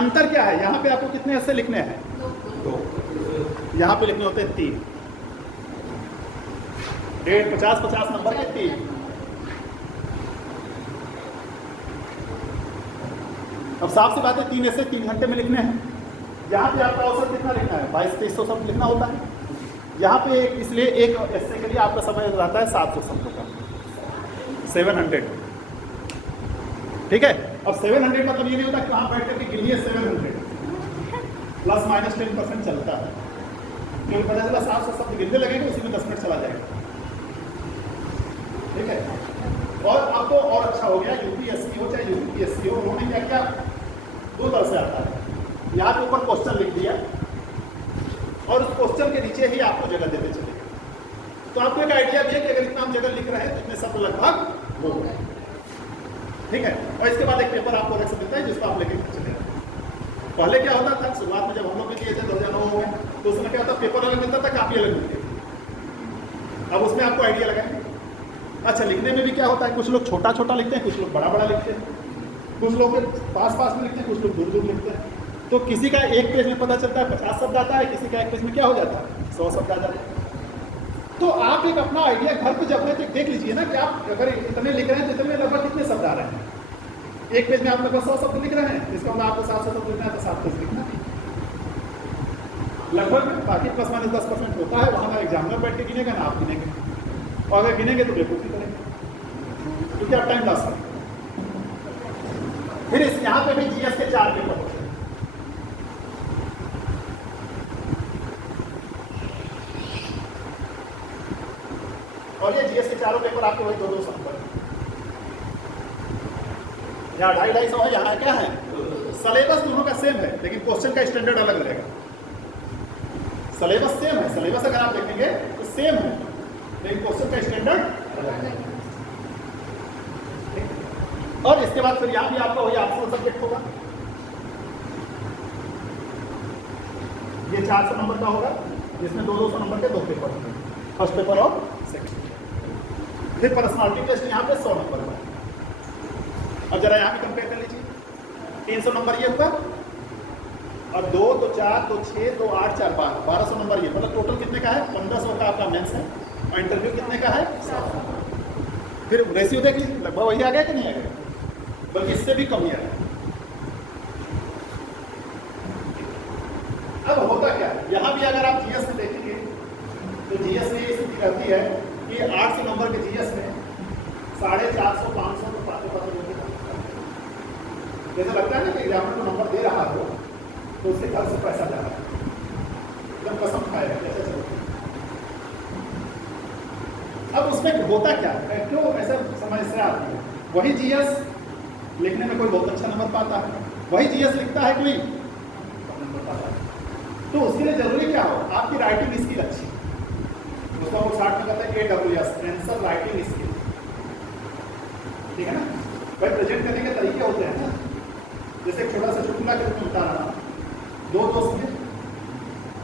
अंतर क्या है, यहाँ पे आपको कितने एस्से लिखने हैं? 2। यहाँ पे लिखने होते हैं 3। 50 नंबर के 3। अब साफ सी बात है 3 एस्से 3 घंटे में लिखने हैं। यहाँ पे आपका औसत कितना लिखना है? 2200-2300 शब्द लिखना होता है। यहाँ पे इसलिए एक एस्से के लिए आपका समय रहता है 700 शब्दों का, 700। ठीक है, अब 700 मतलब ये नहीं होता कि वहाँ बैठ करके गिनिए 700, ±10% चलता है, क्योंकि पता चला 700 शब्द गिनने लगेंगे, उसी में 10 मिनट चला जाएगा। ठीक है, और अब तो और अच्छा हो गया, यूपीएससी हो चाहे यूपीएससी हो, उन्होंने क्या किया, 2 तरह से आता है। यहाँ पे ऊपर क्वेश्चन लिख दिया और उस क्वेश्चन के नीचे ही आपको जगह देते चले, तो आपको एक आइडिया दिया कि अगर इतना हम जगह लिख रहे हैं तो इतने शब्द लगभग हो गए। ठीक है, और इसके बाद एक पेपर आपको अलग से मिलता है जिसको आप लेके चले। पहले क्या होता था, शुरुआत में जब हम लोग भी किए थे 2009 में, तो उसमें क्या होता, पेपर अलग मिलता था, कापी अलग मिलती थी। अब उसमें आपको आइडिया लगाएंगे। अच्छा, लिखने में भी क्या होता है, कुछ लोग छोटा छोटा लिखते हैं, कुछ लोग बड़ा बड़ा लिखते हैं, कुछ लोग पास पास में लिखते हैं, कुछ लोग दूर दूर लिखते हैं। तो किसी का एक पेज में पता चलता है 50 शब्द आता है, किसी का एक पेज में क्या हो जाता है 100 शब्द आ जाता है। तो आप एक अपना आइडिया घर पे जब देख लीजिए ना कि आप अगर इतने लिख रहे हैं तो इतने लगभग कितने शब्द आ रहे हैं। एक पेज में आप लगभग 100 शब्द लिख रहे हैं, इसका मतलब आपको 700 शब्द लिखना है तो 7 पेज लिखना लगभग। बाकी ±10% होता है, वहाँ ना एग्जामिनर बैठ के गिनेगा ना आप गिनेंगे, और अगर गिनेंगे तो बेवकूफ़ी करेंगे, क्योंकि आप टाइम लॉस करेंगे। फिर इस यहाँ पे भी जीएस के 4 पेपर होते हैं। और ये जीएस के चारों पेपर आपके वही 2-2 नंबर, यहाँ 250-250 है, यहाँ क्या है, सिलेबस दोनों का सेम है, लेकिन क्वेश्चन का स्टैंडर्ड अलग रहेगा। सिलेबस सेम है, सिलेबस अगर आप देखेंगे तो सेम है, लेकिन क्वेश्चन का स्टैंडर्ड अलग है। और इसके बाद फिर यहाँ भी आपका वही ऑप्शनल सब्जेक्ट होगा, ये 400 नंबर का होगा, जिसमें 200 नंबर के 2 पेपर होंगे, फर्स्ट पेपर और सेकंड। फिर पर्सनालिटी टेस्ट यहाँ पे 100 नंबर का। अब जरा यहाँ भी कंपेयर कर लीजिए, 300 नंबर ये होगा, और 2 तो 4 तो 6 तो 8 4 1200 नंबर ये, मतलब टोटल कितने का है, 1500 का आपका मेंस है, और इंटरव्यू कितने का है 700। फिर रेशियो देख लीजिए, लगभग वही आ गया कि नहीं आ गया, बल्कि इससे भी कम ही आया। अब होता क्या है, यहाँ भी अगर आप जीएस में देखेंगे तो जीएस में ये स्थिति रहती है कि 800 नंबर के जीएस में 450-500 तो पाते जैसे लगता है ना कि एग्जामिनर को नंबर दे रहा हो तो उसके घर से पैसा जा रहा है, एकदम कसम खाएगा कैसे चलता। अब उसमें होता क्या है, क्यों ऐसा समस्या आती है, वही जीएस लिखने में कोई बहुत अच्छा नंबर पाता है, वही जीएस लिखता है कोई नंबर पाता है, तो उसके लिए जरूरी क्या हो, आपकी राइटिंग स्किल अच्छी, उसका वो 60 में कहता है AWS, आंसर राइटिंग स्किल। ठीक है ना भाई, प्रेजेंट करने के तरीके होते हैं ना, जैसे एक छोटा सा चुटकुला के रूप में बता रहा हूँ, 2 दोस्त थे,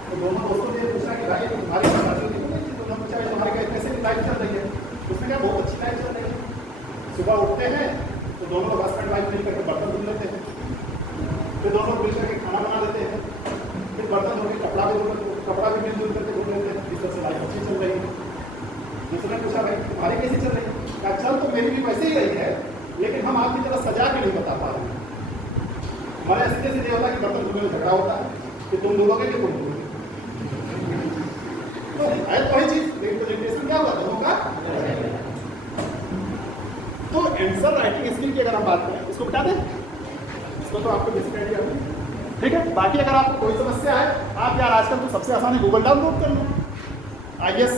तो दोनों दोस्तों ने पूछा कि भाई तुम्हारी तो पूछा तुम्हारी कैसे लाइफ चल रही है, उसने कहा बहुत अच्छी लाइफ चल रही है। सुबह उठते हैं तो दोनों लोग हस्बैंड वाइफ मिल करके बर्तन धुल लेते हैं, फिर दोनों लोग मिल करके खाना बना लेते हैं, फिर बर्तन धो के कपड़ा भी मिलजुल करके धो लेते हैं, इस तरह से लाइफ अच्छी चल रही है। दूसरे ने पूछा भाई तुम्हारी कैसी चल रही है, चल तो मेरी भी वैसे ही रही है, लेकिन हम आपकी तरह सजा के नहीं बता पा रहे हैं। हमारे सीधे सीधे होता है कि बर्तन धोने में झगड़ा होता है कि तुम धोगे कि तुम धोगे, तो है तो वही चीज, लेकिन प्रेजेंटेशन क्या हुआ दोनों का। तो आंसर राइटिंग स्किल की अगर हम बात करें, इसको बता दें, इसको तो आपको बेसिक आइडिया है। ठीक है, बाकी अगर आपको कोई समस्या है, आप यार आजकल तो सबसे आसान है गूगल डाउनलोड कर लो, IAS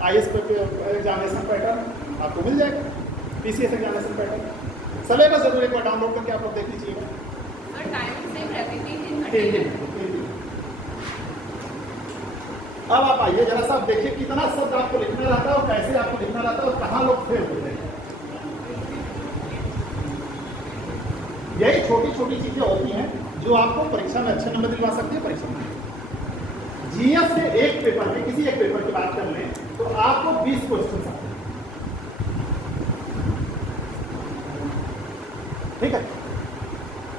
IAS एग्जामिनेशन पैटर्न आपको मिल जाएगा, PCS एग्जामिनेशन पैटर्न। सिलेबस जरूर एक बार डाउनलोड करके आप लोग देख लीजिएगा। अब आप आइए जरा सा देखिए कितना शब्द आपको लिखना रहता है और कैसे आपको लिखना रहता है और कहाँ लोग फेल होते हैं। यही छोटी छोटी चीजें होती हैं जो आपको परीक्षा में अच्छे नंबर दिलवा सकती है। परीक्षा में GS के एक पेपर में, किसी एक पेपर की बात कर लें तो आपको 20 क्वेश्चन आते हैं, ठीक है।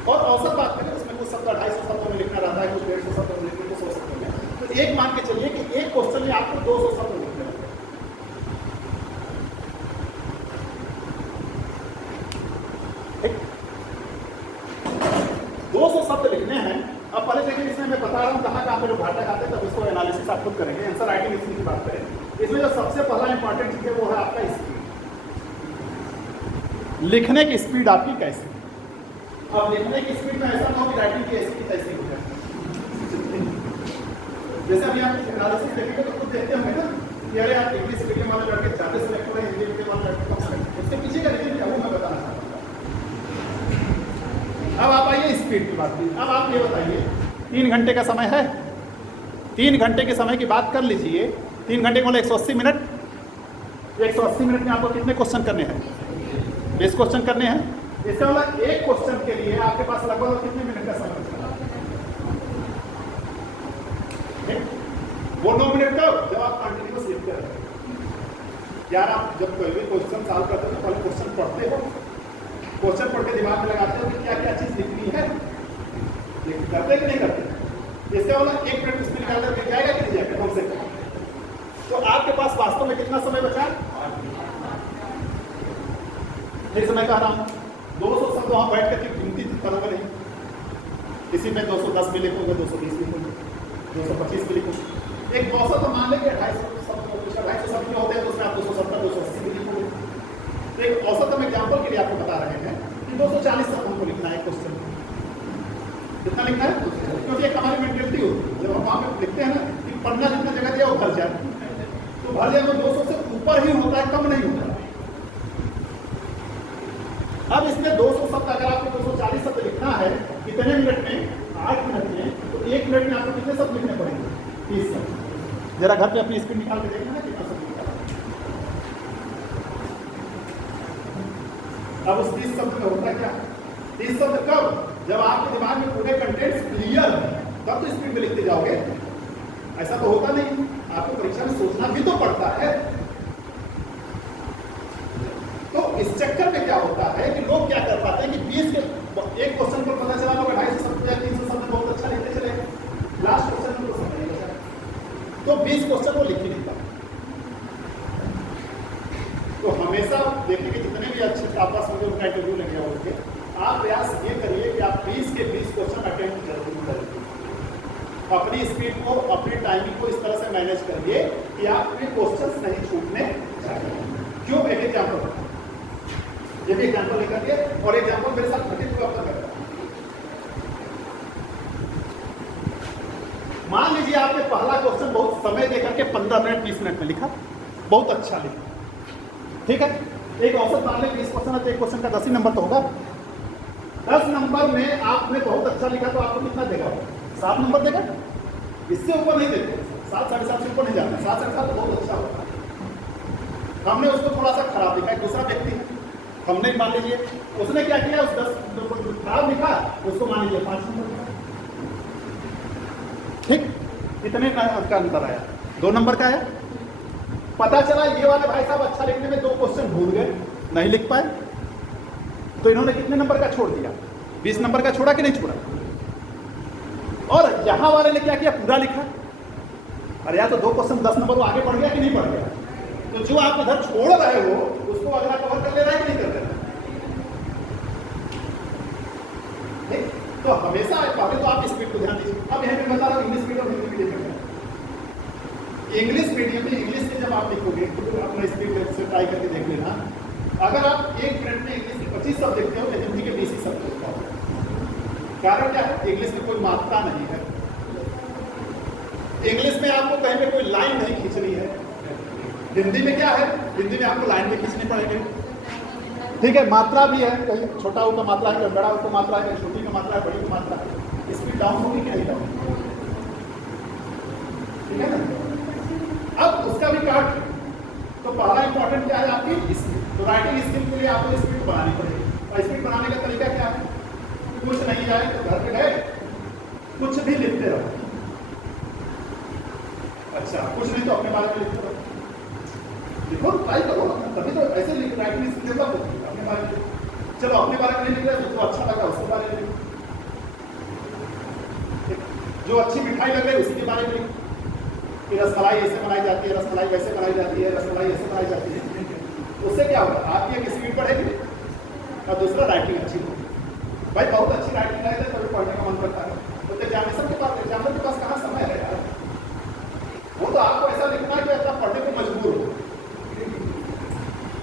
और औसत बात करें उसमें कुछ शब्द 250 शब्दों में लिखना रहता है, कुछ 150 शब्दों में लिखना, कुछ 100 शब्दों में। तो एक मान के चलिए कि एक क्वेश्चन में आपको 200 शब्द लिखने रहते हैं, ठीक। 200 शब्द लिखने हैं। अब पहले देखिए इसमें मैं बता रहा हूँ कहाँ कहाँ पे लोग घाटा खाते हैं, तब इसको एनालिसिस आप खुद करेंगे। आंसर राइटिंग इसकी की बात करें, इसमें जो सबसे पहला इंपॉर्टेंट चीज है वो है आपका स्पीड, लिखने की स्पीड आपकी कैसी। अब लिखने की स्पीड में ऐसा ना हो कि राइटिंग की ऐसी की तैसी हो जाए। जैसे अभी आप एनालिसिस देखेंगे तो खुद देखते होंगे ना कि अरे आप इंग्लिश मीडियम वाले लड़के ज़्यादा सिलेक्ट हो रहे हैं, हिंदी मीडियम वाले लड़के कम सिलेक्ट। इसके पीछे का रीजन क्या वो मैं बताना चाहता हूँ। अब आप आइए स्पीड की बात कीजिए। अब आप ये बताइए 3 घंटे का समय है, 3 घंटे के समय की बात कर लीजिए। 3 घंटे को 180 मिनट, 180 मिनट में आपको कितने क्वेश्चन करने हैं? 20 क्वेश्चन करने हैं। इसका मतलब एक क्वेश्चन के लिए आपके पास लगभग कितने मिनट का समय बचेगा? वो 9 मिनट का जब आप कंटिन्यूअस लिखते हैं। यार आप जब कोई भी क्वेश्चन सॉल्व करते हो तो पहले क्वेश्चन पढ़ते हो, क्वेश्चन पढ़ के दिमाग में लगाते हो कि क्या क्या चीज लिखनी है, करते कि नहीं करते? इसका मतलब 1 मिनट उसमें निकाल करके जाएगा कि नहीं जाएगा कम से कम। तो आपके पास वास्तव में कितना समय बचा? फिर से मैं कह रहा हूँ 200 शब्द वहाँ बैठ करके गिनती करोगे नहीं, किसी में 210 भी लिखोगे, 220 लिखोगे, 225 भी लिखोगे। एक 200 तो मान लेंगे, 250 शब्द होते हैं तो उसमें आप 270 280 भी लिखोगे। तो एक औसत हम एग्जाम्पल के लिए आपको बता रहे हैं कि 240 शब्द हमको लिखना है क्वेश्चन। कितना लिखना है? क्योंकि एक हमारी मेंटेलिटी होती है, जब हम वहाँ पे लिखते हैं ना कि पढ़ना जितना जगह दिया वो भर जाए, तो भर जाए तो 200 से ऊपर ही होता है, कम नहीं होता। अब इसमें 200 शब्द अगर आपको 240 शब्द लिखना है कितने मिनट में? 8 मिनट में। तो 1 मिनट में आपको कितने शब्द लिखने पड़ेंगे? 30 शब्द। जरा घर पे अपनी स्पीड निकाल के देखना है कितना शब्द लिखा। अब उस 30 शब्द में होता क्या? 30 शब्द कब? जब आपके दिमाग में पूरे कंटेंट्स क्लियर है तब तो स्पीड में लिखते जाओगे। ऐसा तो होता नहीं, आपको परीक्षा में सोचना भी तो पड़ता है। तो इस चक्कर में क्या होता है कि लोग क्या कर पाते हैं कि 20 के एक क्वेश्चन पर पता चला लोग 250 शब्द या 300 शब्द बहुत अच्छा लिखते चले, लास्ट क्वेश्चन में क्वेश्चन नहीं बचा, तो 20 क्वेश्चन वो लिख ही नहीं पाते। तो हमेशा देखिए कि जितने भी अच्छे आपस में उनका इंटरव्यू लेंगे उसके, आप प्रयास ये करिए कि आप 20 के 20 क्वेश्चन अटेम्प्ट जरूर करिए। अपनी स्पीड को, अपनी टाइमिंग को इस तरह से मैनेज करिए कि आपके क्वेश्चंस नहीं छूटने चाहिए। क्यों? एक एग्जाम्पल, ये भी एग्जाम्पल लेकर के, और एग्जाम्पल मेरे साथ घटित हुआ अपना करता। मान लीजिए आपने पहला क्वेश्चन बहुत समय देकर के 15 मिनट 20 मिनट में लिखा, बहुत अच्छा लिखा, ठीक है। एक औसत मान लें 20 क्वेश्चन है तो एक क्वेश्चन का 10 ही नंबर तो होगा। 10 नंबर में आपने बहुत अच्छा लिखा तो आपको कितना देगा? 7 नंबर देगा, इससे ऊपर नहीं देते। 7 साढ़े 7 से ऊपर नहीं जाता। 7 साढ़े 7 तो बहुत अच्छा होगा। हमने उसको थोड़ा सा खराब लिखा, एक दूसरा व्यक्ति हमने मान लीजिए उसने क्या किया, उस 10 खराब लिखा उसको मान लीजिए 5 नंबर, ठीक। कितने का अंतर आया? 2 नंबर का आया। पता चला ये वाले भाई साहब अच्छा लिखने में 2 क्वेश्चन भूल गए, नहीं लिख पाए, तो इन्होंने कितने नंबर का छोड़ दिया? 20 नंबर का छोड़ा कि नहीं छोड़ा? और यहां वाले ने क्या किया? पूरा लिखा। अरे यार तो 2 क्वेश्चन 10 नंबर वो आगे बढ़ गया कि नहीं बढ़ गया? तो जो आप इधर छोड़ रहे हो उसको अगला कवर कर ले रहा है कि नहीं कर रहा? तो हमेशा पहले तो आप स्पीड को ध्यान दीजिए। अब यहां पे बता रहा हूं इंग्लिश मीडियम और हिंदी मीडियम में। इंग्लिश मीडियम में इंग्लिश में जब आप लिखोगे तो अपना स्पीड से ट्राई करके देख लेना। अगर आप 1 मिनट में इंग्लिश के 25 शब्द लिखते हो तो हिंदी के 20 शब्द लिखते हो। कारण क्या है? इंग्लिश में कोई मात्रा नहीं है, इंग्लिश में आपको कहीं पे कोई लाइन नहीं खींचनी है। हिंदी में क्या है, हिंदी में आपको लाइन में खींचनी पड़ेगी। ठीक है, मात्रा भी है, कहीं छोटा हो तो मात्रा है, कहीं बड़ा हो तो मात्रा है, कहीं छोटी की मात्रा है, बड़ी की मात्रा है। स्पीड डाउन होगी कि नहीं डाउन? ठीक है ना। अब उसका भी काट, तो पहला इंपॉर्टेंट क्या है आपकी स्पीड। तो राइटिंग स्किल के लिए आपको स्पीड बनानी पड़ेगी। और स्पीड बनाने का तरीका क्या है? कुछ नहीं जाए तो घर पे गए कुछ भी लिखते रहो। अच्छा, कुछ नहीं तो अपने बारे में लिखते रहो, लिखो, ट्राई करो, तभी तो ऐसे राइटिंग स्किल डेवलप होती है। अपने बारे में चलो, अपने बारे में नहीं लिख रहे तो अच्छा लगा उसके बारे में लिखो, जो अच्छी मिठाई लग रही है उसी के बारे में लिखो कि रसमलाई ऐसे बनाई जाती है, रसमलाई वैसे बनाई जाती है, रसमलाई ऐसे बनाई जाती है। उससे क्या होगा, आपकी एक स्पीड बढ़ेगी और दूसरा राइटिंग अच्छी होगी। भाई बहुत अच्छी राइटिंग है तभी पढ़ने का मन करता है। तो एग्जामिनेशन के पास, एग्जामिनर के पास कहाँ समय है यार? वो तो आपको ऐसा लिखना है कि ऐसा पढ़ने को मजबूर हो।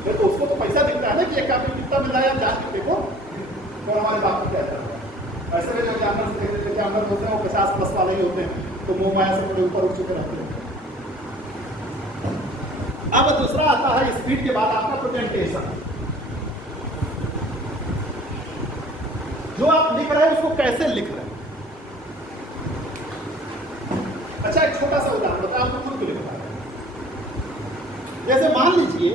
तो उसको तो पैसा दिखता है ना कि एक कापी कितना मिल रहा है, जान के देखो तो हमारे बाप को क्या करता है। ऐसे में जो एग्जामिनर होते हैं वो 50+ वाले ही होते हैं, तो मुंह माया से थोड़े ऊपर उठ चुके रहते हैं। अब दूसरा आता है स्पीड के बाद आपका प्रेजेंटेशन। जो आप लिख रहे हैं उसको कैसे लिख रहे हैं। अच्छा, एक छोटा सा उदाहरण बताओ, आपको खुद को लिखना है। जैसे मान लीजिए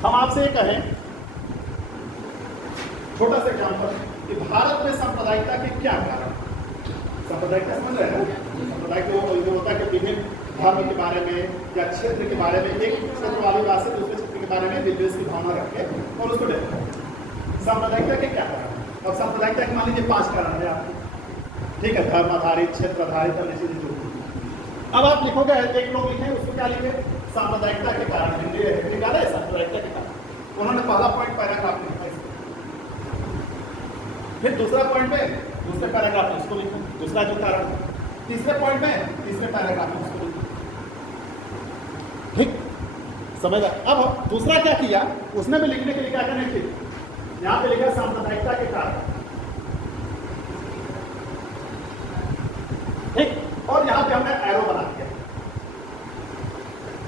हम आपसे ये कहें, छोटा सा एग्जाम्पल, कि भारत में सांप्रदायिकता के क्या कारण। सांप्रदायिकता समझ रहे हैं? सांप्रदायिक जो होता है कि विभिन्न धर्म के बारे में या क्षेत्र के बारे में, एक क्षेत्र वाली बात से दूसरे क्षेत्र के बारे में विद्वेष की भावना रखे और उसको देखो। सांप्रदायिकता के क्या कारण। अब सांप्रदायिकता के मान लीजिए 5 कारण है आपके, ठीक है, धर्म आधारित, क्षेत्र आधारित और ऐसी चीजें। अब आप लिखोगे, एक लोग लिखे उसको क्या लिखे, सांप्रदायिकता के कारण। हिंदी निकाला है सांप्रदायिकता के कारण, उन्होंने पहला पॉइंट पैराग्राफ में लिखा। फिर दूसरा पॉइंट में दूसरे पैराग्राफ में उसको लिखो, दूसरा जो कारण। तीसरे पॉइंट में तीसरे पैराग्राफ में उसको लिखो। ठीक, समझ। अब दूसरा क्या किया उसने भी लिखने के लिए क्या करने की, यहाँ पे लिखा सांप्रदायिकता के कारण, ठीक, और यहाँ पे हमने एरो बना दिया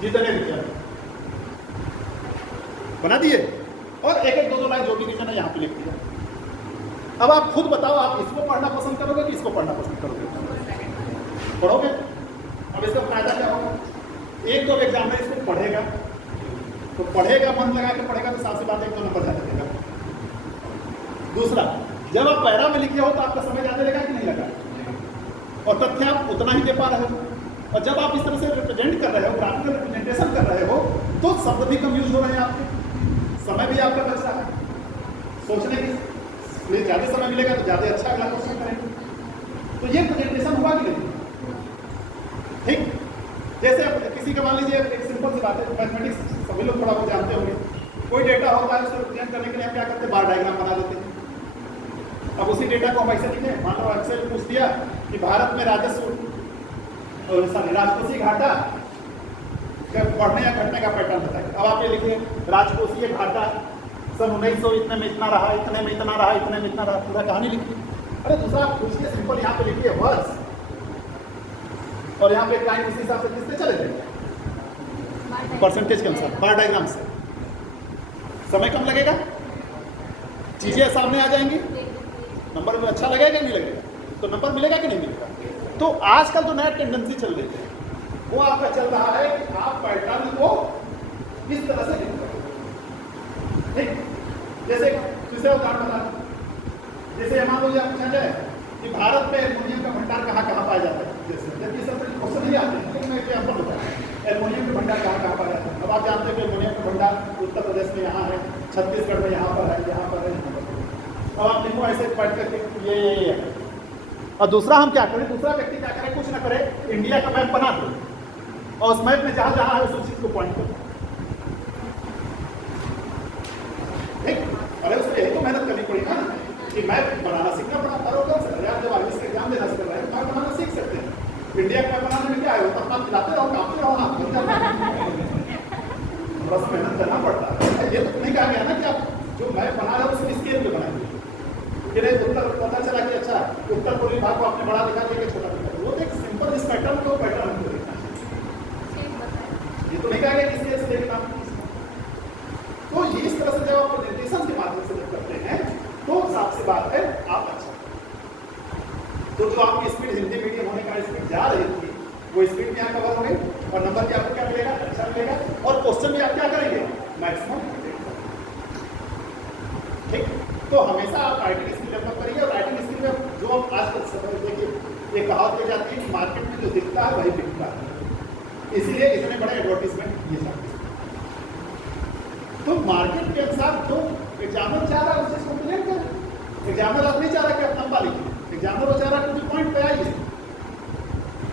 जितने लिखे बना दिए, और एक एक दो लाइन जो भी लिखना यहाँ पे लिख दिया। अब आप खुद बताओ, आप इसको पढ़ना पसंद करोगे कि इसको पढ़ना पसंद करोगे? पढ़ोगे। अब इसका फायदा क्या होगा, एक तो एग्जामिनर इसको पढ़ेगा, तो पढ़ेगा, मन लगा के पढ़ेगा, तो सबसे बात 1-2 नंबर ज्यादा देगा। दूसरा, जब आप पैरा में लिखे हो तो आपका समय ज्यादा लगा कि नहीं लगा, और तथ्य आप उतना ही दे पा रहे हो। और जब आप इस तरह से रिप्रेजेंट कर रहे हो, ग्राफिकल रिप्रेजेंटेशन कर रहे हो, तो शब्द भी कम यूज हो रहे हैं आपके, समय भी आपका बच रहा है। सोचने के लिए ज़्यादा समय मिलेगा तो ज़्यादा अच्छा अगला क्वेश्चन करेंगे। तो ये प्रेजेंटेशन हुआ कि नहीं? ठीक, जैसे किसी का मान लीजिए, एक सिंपल सी बात है, मैथमेटिक्स सभी लोग थोड़ा बहुत जानते होंगे, कोई डेटा होता है उसको रिप्रेजेंट करने के लिए हम क्या करते हैं, बार डायग्राम बना देते हैं। अब उसी डेटा को हम ऐसे लिखें, मान लो एक्सेल पूछ दिया कि भारत में राजस्व राजकोषीय घाटा बढ़ने या घटने का पैटर्न बताइए। अब आप ये लिखिए, राजकोषीय घाटा सन 1900 इतने में इतना रहा, इतने में इतना रहा, इतने में इतना रहा, पूरा कहानी लिखिए। अरे दूसरा आप पूछिए, सिंपल यहाँ पे लिखिए वर्ष, और यहाँ पे टाइम उसी हिसाब से किससे चले जाएंगे, परसेंटेज के अनुसार, बार डायग्राम से। समय कम लगेगा, चीजें सामने आ जाएंगी, नंबर में अच्छा लगेगा कि नहीं लगेगा, तो नंबर मिलेगा कि नहीं मिलेगा। तो आजकल जो नया टेंडेंसी चल रही है वो आपका चल रहा है कि आप पैटर्न को किस तरह से लिख रहे हो। ठीक, जैसे दूसरा उदाहरण बता, जैसे मान लो आप पूछा जाए कि भारत में एल्युमिनियम का भंडार कहाँ कहाँ पाया जाता है, जैसे जबकि सब क्वेश्चन नहीं आते हैं, लेकिन मैं एग्जाम्पल बताया, एल्युमिनियम का भंडार कहाँ कहाँ पाया जाता है। अब आप जानते हैं कि एल्युमिनियम का भंडार उत्तर प्रदेश में यहाँ है, छत्तीसगढ़ में यहाँ पर है, यहाँ पर है, यहाँ पर है। अब आप लिखो ऐसे पढ़ करके ये है। और दूसरा हम क्या करें, दूसरा व्यक्ति क्या करे, कुछ ना करे, इंडिया का मैप बना दो और उस मैप में जहां जहां है उस चीज को पॉइंट करो। ठीक, अरे उसमें यही तो मेहनत करनी पड़ेगी ना कि मैप बनाना सीखना पड़ा। करो कौन सा यार, जब आगे इसका एग्जाम देना कर रहे हैं मैप बनाना सीख सकते हैं। इंडिया का मैप बनाने में क्या है, तो अपना खिलाते रहो, कामते रहो, हाथ थोड़ा सा मेहनत करना पड़ता है। ये तो नहीं कहा गया ना कि आप जो मैप बना रहे हो उसको स्केल पे बनाएंगे, फिर एक उत्तर पता चला कि अच्छा उत्तर पूर्वी भाग को आपने बड़ा दिखा दिया कि छोटा दिखा दिया, वो तो एक सिंपल इस पैटर्न को पैटर्न हमको देखना है। ये तो नहीं कहा किसी ऐसे लेकिन आप तो ये इस तरह से जब आप निर्देशन के माध्यम से जब करते हैं तो साफ सी बात है आप अच्छा। तो जो आपकी स्पीड हिंदी मीडियम होने का स्पीड जा रही थी वो स्पीड में यहाँ कवर हो गई और नंबर भी आपको क्या मिलेगा, अच्छा मिलेगा और क्वेश्चन भी आप क्या करेंगे मैक्सिमम। ठीक, तो हमेशा आप राइटिंग स्किल डेवलप करिए और राइटिंग स्किल में जो आप आज तक समय देखिए ये कहावत की जाती है कि मार्केट में जो दिखता है वही बिकता है, इसीलिए इतने बड़े एडवर्टीजमेंट किए जाते हैं। तो मार्केट के अनुसार जो एग्जामिनर चाह रहा है उस चीज को प्रेजेंट करें। एग्जामिनर आप नहीं चाह रहा कि आप लंबा लिखिए, एग्जामिनर वो चाह रहा है कि पॉइंट पे आइए,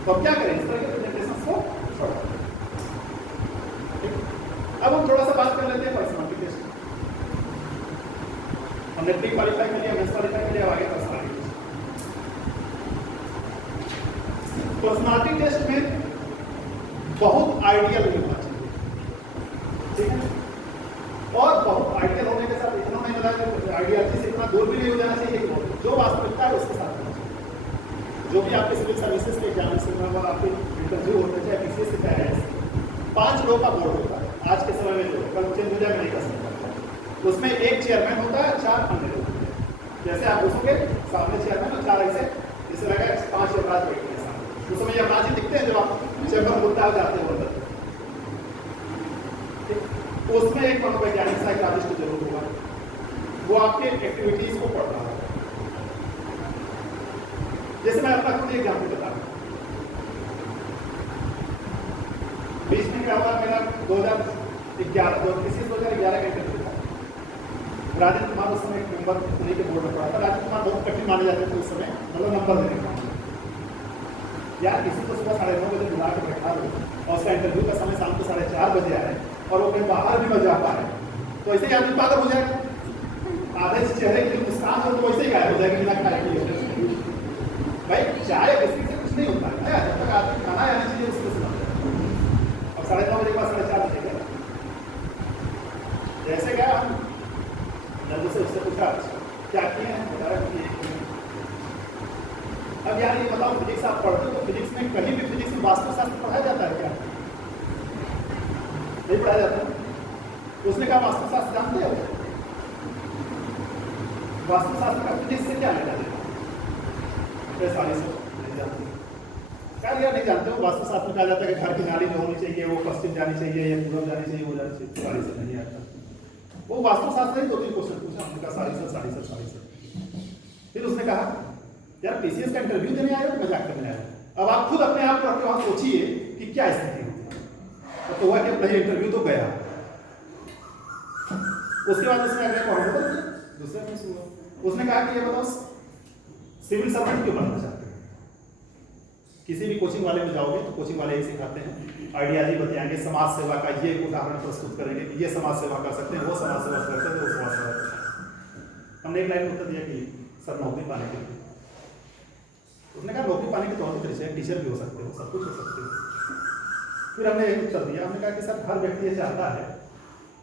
तो अब क्या करें इस तरह के प्रेजेंटेशन को छोड़ा। अब हम थोड़ा सा बात कर लेते हैं पर्सनालिटी टेस्ट। हमने प्री क्वालिफाई कर लिया, मेंस क्वालिफाई कर लिया, आगे पर्सनालिटी टेस्ट। पर्सनालिटी टेस्ट में बहुत आइडियल होना चाहिए, ठीक है, और बहुत आइडियल होने के साथ इतना नहीं बताया आइडियालजी से इतना दूर भी नहीं हो जाना चाहिए कि जो वास्तविकता है उसके साथ होना चाहिए। जो भी आपके सिविल सर्विसेज के एग्जामिनेशन में आपके इंटरव्यू होते हैं, चाहे किसी से चाहे 5 लोगों का बोर्ड होता है आज के समय में, जो कल चेंज हो जाए नहीं कर सकता। उसमें एक चेयरमैन होता है, 4 अन्य लोग होते हैं। जैसे आप घुसोगे सामने चेयरमैन और 4 ऐसे जैसे लगा 5 यमराज बैठे हैं सामने, उस समय यमराज ही दिखते हैं जब आप चेम्बर खुलता है जाते हो अंदर। उसमें एक मनोवैज्ञानिक साइकोलॉजिस्ट जरूर होगा, वो आपके एक्टिविटीज को पढ़ रहा है। जैसे मैं अपना खुद एग्जाम्पल बता रहा हूँ, बीच में क्या हुआ, मेरा 2011 का इंटरव्यू था। राजेंद्र कुमार उस समय एक नंबर उन्हीं के बोर्ड में पढ़ा था। राजेंद्र कुमार बहुत कठिन माने जाते थे उस समय, मतलब नंबर देने का। यार किसी को सुबह 9:30 बजे बुला के बैठा दो और उसका इंटरव्यू का समय शाम को 4:30 बजे आ रहे हैं और वो कहीं बाहर भी न जा पा रहे, तो ऐसे ही आदमी पागल हो जाएगा। आधे से चेहरे की मुस्कान हो तो वैसे ही गायब हो जाएगी बिना खाए पिए। भाई चाय बिस्किट से कुछ नहीं होता है, जब तक आदमी खाना आना चाहिए उसको सुना। अब 9:30 बजे के बाद 4:30 बजे गया, जैसे गया हम नंदू से उससे पूछा क्या किए हैं, बता रहा कि अब यार ये बताओ फिजिक्स आप पढ़ते हो तो फिजिक्स में कहीं भी फिजिक्स में वास्तुशास्त्र पढ़ाया जाता है क्या? नहीं पढ़ाया जाता। उसने कहा वास्तुशास्त्र जानते हो? वास्तुशास्त्र का फिजिक्स से क्या लेना देना? सारी सब नहीं जानते। क्या यार नहीं जानते हो, वास्तुशास्त्र में कहा जाता है कि घर की नाली जो होनी चाहिए वो पश्चिम जानी चाहिए या पूर्व जानी चाहिए, वो जानी चाहिए। सारी सब नहीं आता। वो वास्तुशास्त्र ही 2-3 क्वेश्चन पूछा, हमने कहा सारी सब। फिर उसने कहा यार पीसीएस का इंटरव्यू देने आए हो कि मजाक करने आए हो? अब आप खुद अपने आप को वहां सोचिए कि क्या स्थिति होती है। तो हुआ कि अपना इंटरव्यू तो गया, उसके बाद उसने अगले पॉइंट दूसरे में सुना, उसने कहा कि ये बताओ सिविल सर्वेंट क्यों बनना चाहते हैं? किसी भी कोचिंग वाले में जाओगे तो कोचिंग वाले यही सिखाते हैं, आइडियालजी बताएंगे, समाज सेवा का ये उदाहरण प्रस्तुत करेंगे कि ये समाज सेवा कर सकते हैं, वो समाज सेवा कर सकते हैं, वो समाज सेवा कर सकते हैं। हमने एक लाइन उत्तर दिया कि सर नौकरी पाने के लिए। उसने कहा नौकरी पाने के तौर पर टीचर भी हो सकते हो, सब कुछ हो सकते हो। फिर हमने यही उत्तर दिया, हमने कहा कि सर हर व्यक्ति ये चाहता है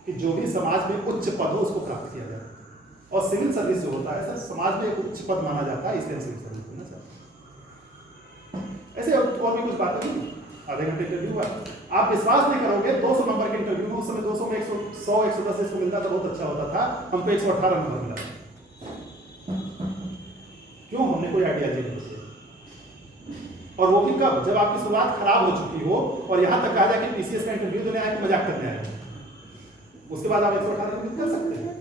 कि जो भी समाज में उच्च पद हो उसको प्राप्त किया जाए, और सिविल सर्विस जो होता है सर समाज में एक उच्च पद माना जाता है, इसलिए सिविल सर्विस होना चाहता है। ऐसे और भी कुछ बातें नहीं। आधे घंटे इंटरव्यू हुआ, आप विश्वास नहीं करोगे 200 नंबर के इंटरव्यू में उस समय 200 में 100-110 इसको मिलता था, बहुत अच्छा होता था। हमको 118 नंबर मिला। क्यों? हमने कोई आइडियालजी नहीं दी, और वो भी कब? जब आपकी शुरुआत खराब हो चुकी हो और यहां तक कहा जाए कि पीसीएस का इंटरव्यू देने आए कि मजाक करने आए, उसके बाद आप 118 नंबर कर सकते हैं।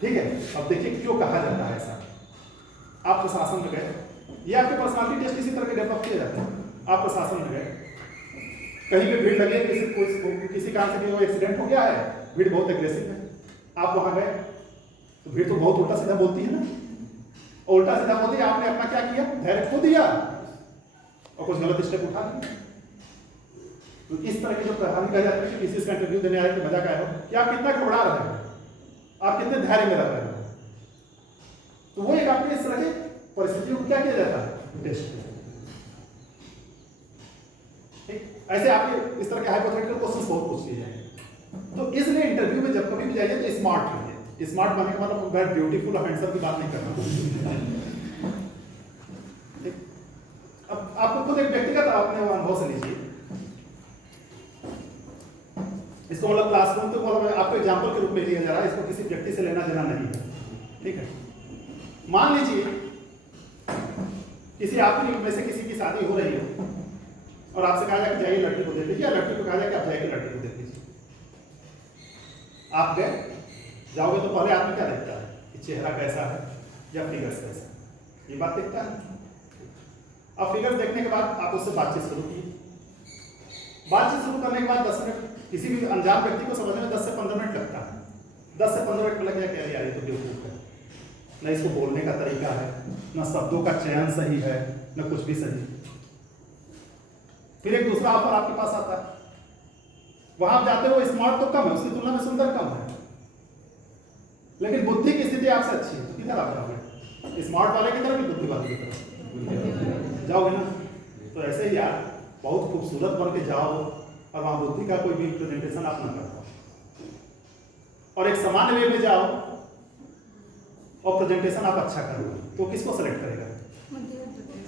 ठीक है, अब देखिए क्यों कहा जाता है ऐसा। आप प्रशासन में गए, ये आपके पर्सनालिटी टेस्ट इसी तरह के डेवलप किए जाते हैं। आप प्रशासन में गए, कहीं पे भीड़ लगी है, किसी कारण से कोई एक्सीडेंट हो गया है, भीड़ बहुत एग्रेसिव है, आप वहां गए तो भीड़ तो बहुत उल्टा सीधा बोलती है ना, उल्टा सीधा बोलती है। आपने अपना क्या किया? धैर्य खो दिया और कुछ गलत स्टेप उठा लिया। तो इस तरह की जो कहानी कह जाती है कि किसी का इंटरव्यू देने आए कि मजा आया हो कि आप कितना घबरा रहे हैं, आप कितने धैर्य में रह रहे हो, तो वो एक आपके इस तरह की परिस्थितियों को क्या किया जाता है? टेस्ट। ऐसे आपके इस तरह के हाइपोथेटिकल क्वेश्चंस बहुत पूछ लिए जाएंगे। तो इसलिए इंटरव्यू में जब कभी भी जाइए तो स्मार्ट रहिए, स्मार्ट बनने के मतलब वेरी ब्यूटीफुल और हैंडसम की बात नहीं करना। अब आपको खुद एक व्यक्तिगत अपने अनुभव से लीजिए इसको, मतलब क्लासरूम तो मतलब आपको एग्जाम्पल के रूप में लिया जा रहा है, इसको किसी व्यक्ति से लेना देना नहीं है, ठीक है। मान लीजिए किसी आप में से किसी की शादी हो रही हो और आपसे कहा जाए कि जाइए लड़की को देख लीजिए, या लड़की को कहा जाए कि आप जाइए लड़की को देख लीजिए। आप गए, जाओगे तो पहले आदमी क्या देखता है कि चेहरा कैसा है या फिगर्स कैसा है, ये बात देखता है। अब फिगर्स देखने के बाद आप उससे बातचीत शुरू की। बातचीत शुरू करने के बाद 10 मिनट, किसी भी अनजान व्यक्ति को समझने में 10 से 15 मिनट लगता है। 10 से 15 मिनट लग गया, कह यार ये तो बेवकूफ है, न इसको बोलने का तरीका है, न शब्दों का चयन सही है, न कुछ भी सही। फिर एक दूसरा ऑफर आपके पास आता है, वहां आप जाते हो, स्मार्ट तो कम है, उसकी तुलना में सुंदर कम है, लेकिन बुद्धि की स्थिति आपसे अच्छी है, तो किधर आप जाओगे? स्मार्ट वाले की तरफ कि बुद्धि वाले की तरफ जाओगे ना? तो ऐसे ही यार बहुत खूबसूरत बन के जाओ और वहां बुद्धि का कोई भी प्रेजेंटेशन आप ना कर पाओ, और एक सामान्य वे में जाओ और प्रेजेंटेशन आप अच्छा करो, तो किसको सेलेक्ट करेगा?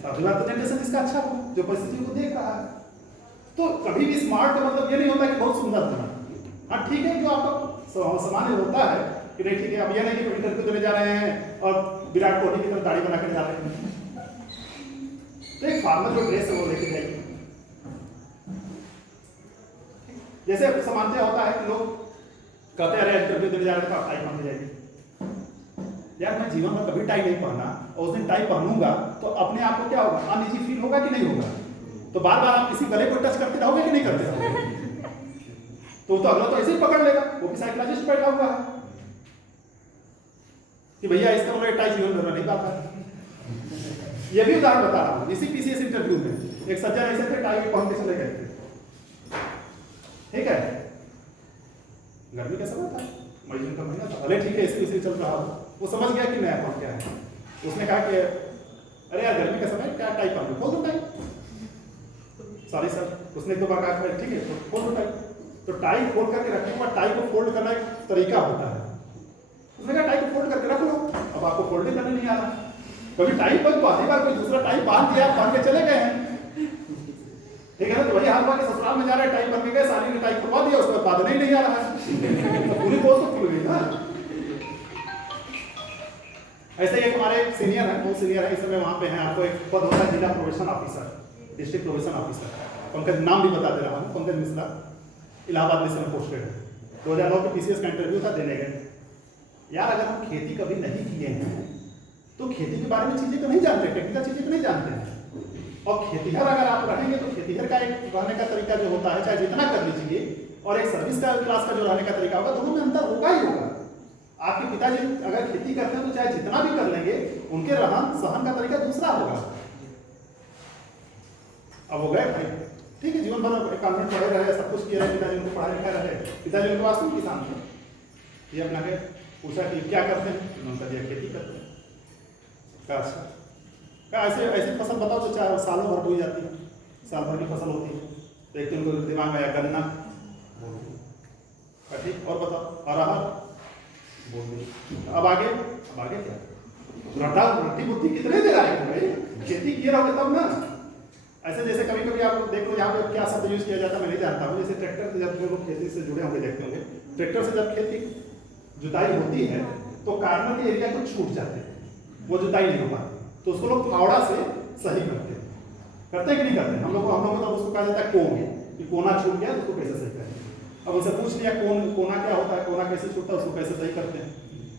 प्रेजेंटेशन जिसका अच्छा हो, जो परिस्थिति को देख रहा है। तो कभी भी स्मार्ट का मतलब ये नहीं होता कि बहुत सुंदर होना। हाँ ठीक है, जो आपका सामान्य होता है कि नहीं, ठीक है, अब ये नहीं कि इंटरव्यू देने जा रहे हैं और विराट कोहली की तरह दाढ़ी बना कर जा रहे हैं, तो एक फॉर्मल जो ड्रेस है वो लेके जाइए। जैसे सामान्यतः होता है कि लोग कहते हैं अरे इंटरव्यू देने जा रहे हैं तो आप टाई पहन के जाइए। यार मैं जीवन में कभी टाई नहीं पहना, और उस दिन टाई पहनूंगा तो अपने आप को क्या होगा, अनइजी फील होगा कि नहीं होगा? तो बार बार आप किसी गले को टच करते रहोगे कि नहीं करते रहोगे? तो अगला तो ऐसे ही पकड़ लेगा, वो भी साइकोलॉजिस्ट बैठा हुआ है कि भैया इसका मतलब टाई जीवन भर नहीं पाता। ये भी उदाहरण बता रहा हूँ, इसी पीसीएस इंटरव्यू में एक सज्जन ऐसे थे, टाई पहन के चले गए थे, ठीक है, गर्मी का समय था, मई जून का महीना था, अरे ठीक है इसकी उसी चल रहा हो, वो समझ गया कि नया कौन क्या है। उसने कहा कि अरे यार गर्मी का समय क्या टाई पहन, खोल दो टाई। सॉरी सर, उसने 2 बार कहा ठीक है तो खोल दो टाई। तो टाई खोल करके रखने के बाद टाई को फोल्ड करना एक तरीका होता है। उसने कहा टाई को फोल्ड करके रख लो। अब आपको फोल्डिंग करने नहीं आ रहा, कभी टाई पर पहली बार कोई दूसरा टाई बांध दिया, बांध के चले गए हैं, ठीक है ना। तो वही हाल हुआ कि ससुराल में जा रहे हैं, टाई बन के गए, साली ने टाई खुलवा दिया, उसके बाद बांधने ही नहीं आ रहा है, तो पूरी पोल तो खुल गई ना। ऐसे ही एक हमारे सीनियर है, वो सीनियर है, इस समय वहाँ पे हैं, आपको एक पद होता है जिला probation officer, district probation officer, Pankaj नाम भी बता दे रहा हूँ, पंकज मिश्रा, इलाहाबाद में समय पोस्टेड है। 2009 के पीसीएस का इंटरव्यू था, देने गए। यार अगर हम खेती कभी नहीं किए हैं तो खेती के बारे में चीजें तो नहीं जानते, टेक्निकल चीजें तो नहीं जानते हैं। और खेतीहर अगर आप रहेंगे तो खेतीहर का एक रहने का तरीका जो होता है, चाहे जितना कर लीजिए, और एक सर्विस का क्लास का जो रहने का तरीका होगा, दोनों में अंतर होगा ही होगा। आपके पिताजी अगर खेती करते हैं तो चाहे जितना भी कर लेंगे, उनके रहन सहन का तरीका दूसरा होगा। अब वो गए भाई, ठीक है, जीवन भर कॉन्वेंट पढ़े रहे, सब कुछ किया रहे, पिताजी उनको पढ़ा लिखा रहे, पिताजी उनके वास्तव में किसान थे। ये अपना के पूछा कि क्या करते हैं, उन्होंने दिया खेती करते हैं। क्या ऐसे ऐसी फसल बताओ तो चाहे सालों भर बोई जाती है, साल भर की फसल होती है। तो एक तो उनको दिमाग में आया गन्ना, ठीक, और बताओ, अरहर बोल दी। अब आगे क्या, रट्टी बुद्धि कितने देर आएगी भाई, खेती किए रहोगे तब ना। ऐसे जैसे कभी कभी आप देख लो यहाँ पे क्या शब्द यूज किया जाता है मैं नहीं जानता हूँ। जैसे ट्रैक्टर से जब जो लोग खेती से जुड़े होंगे देखते होंगे, ट्रैक्टर से जब खेती जुताई होती है तो कार्नर के एरिया को छूट जाते हैं, वो जुताई नहीं हो पाती, तो उसको लोग फावड़ा से सही करते हैं कि नहीं करते? हम लोग तो उसको कहा जाता है कोन, कि कोना छूट गया तो उसको कैसे सही करें। अब उनसे पूछ लिया कोना क्या होता है, कोना कैसे छूटता है, उसको कैसे सही करते हैं।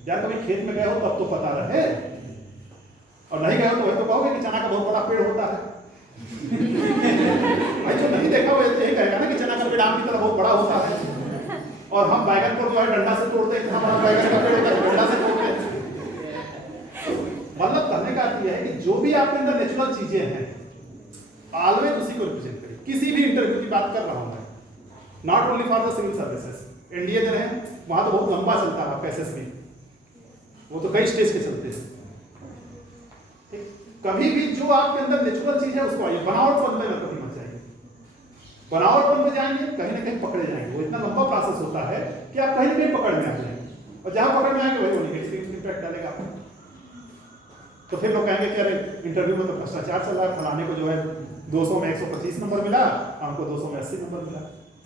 यार कभी खेत में गए हो तब तो पता रहे, और नहीं गए हो तो वही तो कहोगे कि चना का बहुत बड़ा पेड़ होता है। भाई जो नहीं देखा वो यही कहेगा ना कि चना का पेड़ आम की तरह बहुत बड़ा होता है, और हम बैगन को जो है डंडा से तोड़ते हैं, इतना बड़ा बैगन का पेड़ होता है डंडा से तोड़ते हैं। मतलब कहने का अर्थ यह है कि जो भी आपके अंदर नेचुरल चीजें हैं, ऑलवेज उसी को रिप्रेजेंट करिए। किसी भी इंटरव्यू की बात कर रहा हूं मैं, not only for the civil services, NDA जो है वहां तो बहुत लंबा चलता है, आपका एसएसबी वो तो कई स्टेज के चलते हैं। कभी भी जो आपके अंदर नेचुरल चीज है उसको आइए, बनावटपन में कभी मत जाइए। बनावटपन में जाएंगे कहीं ना कहीं पकड़े जाएंगे, वो इतना लंबा प्रोसेस होता है कि आप कहीं ना कहीं पकड़ में आ जाएंगे। और जहां पकड़ में आएंगे वही वो नेगेटिव इम्पैक्ट डालेगा। तो फिर लोग कहेंगे कि अरे इंटरव्यू में तो भ्रष्टाचार चल रहा है, फलाने को जो है 200 में 125 नंबर मिला, हमको 200 में 80 नंबर मिला।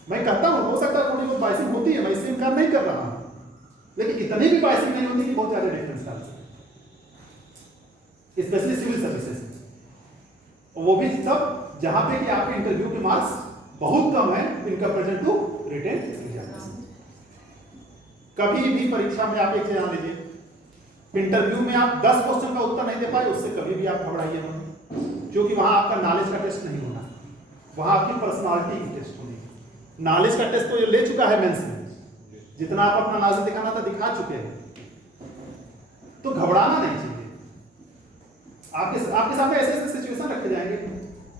मैं कहता हूँ हो सकता है थोड़ी बहुत बाइसिंग होती है, मैं इससे इनकार नहीं कर रहा हूँ, लेकिन इतनी भी बाइसिंग नहीं होती कि बहुत ज्यादा डिफरेंस डाल सके, स्पेशली सिविल सर्विसेज में। वो भी सब जहां पे कि आपके इंटरव्यू के मार्क्स बहुत कम है in comparison to written examination. कभी भी परीक्षा में आप एक चीज जान लीजिए, इंटरव्यू में आप 10 क्वेश्चन का उत्तर नहीं दे पाए उससे कभी भी आप घबराइए नहीं, क्योंकि वहां आपका नॉलेज का टेस्ट नहीं होना, वहां आपकी पर्सनालिटी की टेस्ट होनी। नॉलेज का टेस्ट तो ये ले चुका है मेंस में, जितना आप अपना नॉलेज दिखाना था दिखा चुके हैं, तो घबराना नहीं चाहिए। आपके सामने ऐसे ऐसे सिचुएशन रखे जाएंगे,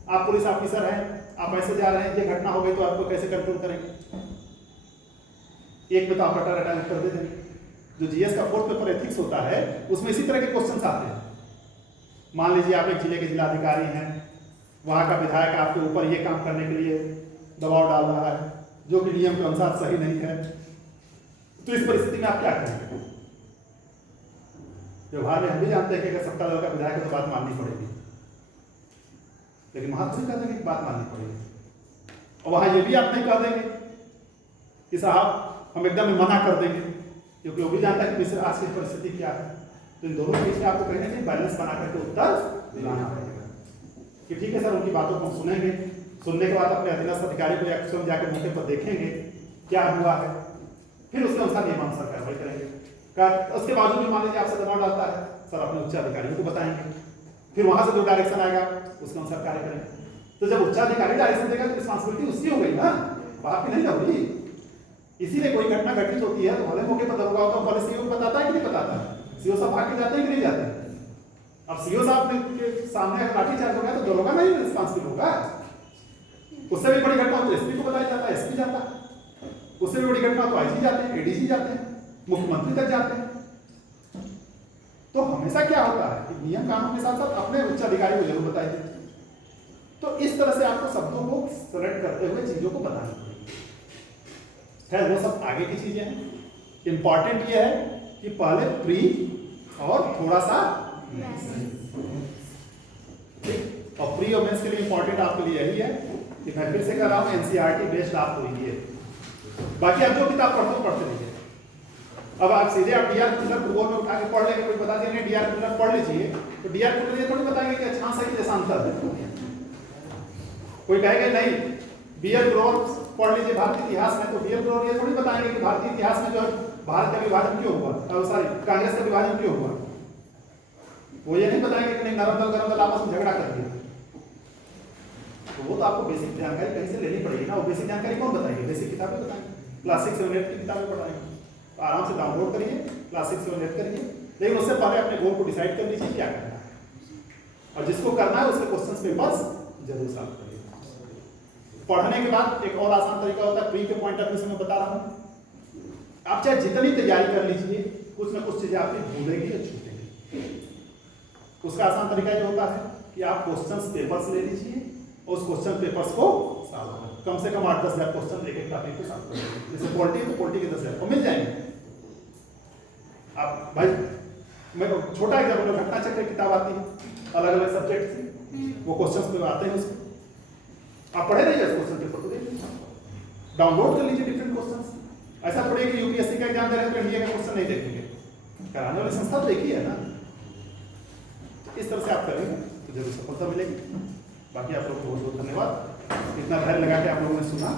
आप पुलिस ऑफिसर हैं, आप ऐसे जा रहे हैं, ये घटना हो गई तो आपको कैसे कंट्रोल करेंगे? एक में तो आप रटा रटा कर दे देंगे। जो जीएस का 4th पेपर एथिक्स होता है उसमें इसी तरह के क्वेश्चंस आते हैं। मान लीजिए आप एक जिले के जिलाधिकारी हैं, वहां का विधायक आपके ऊपर ये काम करने के लिए दबाव डाल रहा है जो कि नियम के अनुसार सही नहीं है, तो इस परिस्थिति में आप क्या करेंगे? व्यवहार में हम भी जानते हैं कि अगर सत्ता दल का विधायक है तो बात माननी पड़ेगी, लेकिन वहां तो नहीं कह देंगे कि बात माननी पड़ेगी, और वहां ये भी आप नहीं कह देंगे कि साहब हम एकदम मना कर देंगे, क्योंकि वो भी जानता है कि आज की परिस्थिति क्या है। तो इन दोनों के बीच में आपको कहीं ना कहीं बैलेंस बना करके उत्तर दिलाना पड़ेगा कि ठीक है सर, उनकी बातों को हम सुनेंगे, सुनने के बाद अपने अधीनस्थ अधिकारी को या स्वयं जाकर मौके पर देखेंगे क्या हुआ है, फिर उसके अनुसार नियमानुसार कार्रवाई करेंगे। उसके बावजूद भी मान लीजिए आपसे दबाव डालता है, सर अपने उच्च अधिकारियों को बताएंगे, फिर वहां से जो डायरेक्शन आएगा उसके अनुसार कार्य करेंगे। तो जब उच्चाधिकारी डायरेक्शन देगा तो रिस्पॉन्सिबिलिटी उसकी हो गई ना, आपकी नहीं होगी। इसीलिए कोई घटना घटित होती है तो भले मौके पर दरोगा होता है, पहले सीओ को बताता है कि नहीं बताता है? सीओ साहब भाग के जाते हैं कि नहीं जाते हैं? अब सीओ साहब के सामने अगर लाठीचार्ज हो गया तो दरोगा नहीं रिस्पॉन्सिबल होगा। उससे भी बड़ी घटना हो तो एसपी को बताया जाता है, एसपी जाता है। उससे भी बड़ी घटना तो आईजी जाते हैं, एडीजी जाते हैं, मुख्यमंत्री तक जाते हैं। तो हमेशा क्या होता है कि नियम कानून के साथ साथ अपने उच्च अधिकारी को जरूर बताइए। तो इस तरह से आपको शब्दों को सेलेक्ट करते हुए चीजों को बताना पड़ेगा। खैर वो सब आगे की चीजें हैं। इंपॉर्टेंट ये है कि पहले प्री और थोड़ा सा ठीक, और प्री और मेंस के लिए इंपॉर्टेंट आपके लिए यही है कि मैं फिर से कह रहा हूँ एनसीईआरटी बेस्ड आप होइए। बाकी आप जो किताब पढ़ते रहिए। अब आप सीधे आप डीआर कुलर भूगोल में उठा के पढ़ लेंगे, कोई बता दिया डीआर कुलर पढ़ लीजिए, तो डीआर कुलर ये थोड़ी बताएंगे कि अच्छा सही देशांतर है। कोई कहेगा नहीं बीएल ग्रोवर पढ़ लीजिए भारतीय इतिहास में, तो बीएल ग्रोवर ये थोड़ी बताएंगे कि भारतीय इतिहास में जो है भारत का विभाजन क्यों हुआ, सॉरी कांग्रेस का विभाजन क्यों हुआ। वो ये नहीं बताएंगे कि नहीं नरम दल आपस में झगड़ा कर दिया। तो वो तो आपको बेसिक जानकारी कहीं से लेनी पड़ेगी ना। वो बेसिक जानकारी कौन बताएगी? बेसिक किताबें बताएंगे, क्लास 6 से 8 की किताबें पढ़ाएंगे। तो आराम से डाउनलोड करिए, क्लास 6 से 8 करिए, लेकिन उससे पहले अपने गोल को डिसाइड कर लीजिए क्या करना है, और जिसको करना है उसके क्वेश्चन पेपर्स जरूर सॉल्व करिए। पढ़ने के बाद एक और आसान तरीका होता है, प्री के पॉइंट ऑफ व्यू से मैं बता रहा हूँ, आप चाहे जितनी तैयारी कर लीजिए कुछ ना कुछ चीजें आपकी भूलेगी या छूटेगी। उसका आसान तरीका ये होता है कि आप क्वेश्चन पेपर्स ले लीजिए और उस क्वेश्चन पेपर्स को सॉल्व करें। कम से कम 8-10 हज़ार क्वेश्चन एक टॉपिक पे सॉल्व करें। जैसे पॉलिटी है तो पॉलिटी के 10,000 को मिल जाएंगे। आप भाई मैं छोटा एग्जाम्पल, घटना चक्र किताब आती है अलग अलग सब्जेक्ट से, वो क्वेश्चन पे आते हैं उसमें, आप पढ़े रहिए क्वेश्चन पेपर को देखिए, डाउनलोड कर लीजिए डिफरेंट क्वेश्चंस। ऐसा थोड़ी कि यूपीएससी का एग्जाम दे रहे हैं तो इंडिया का क्वेश्चन नहीं देखेंगे, कराने वाली संस्था तो देखी है ना। इस तरह से आप करेंगे तो जरूर सफलता मिलेगी। बाकी आप लोग को बहुत बहुत धन्यवाद, इतना धैर्य लगा के आप लोगों ने सुना।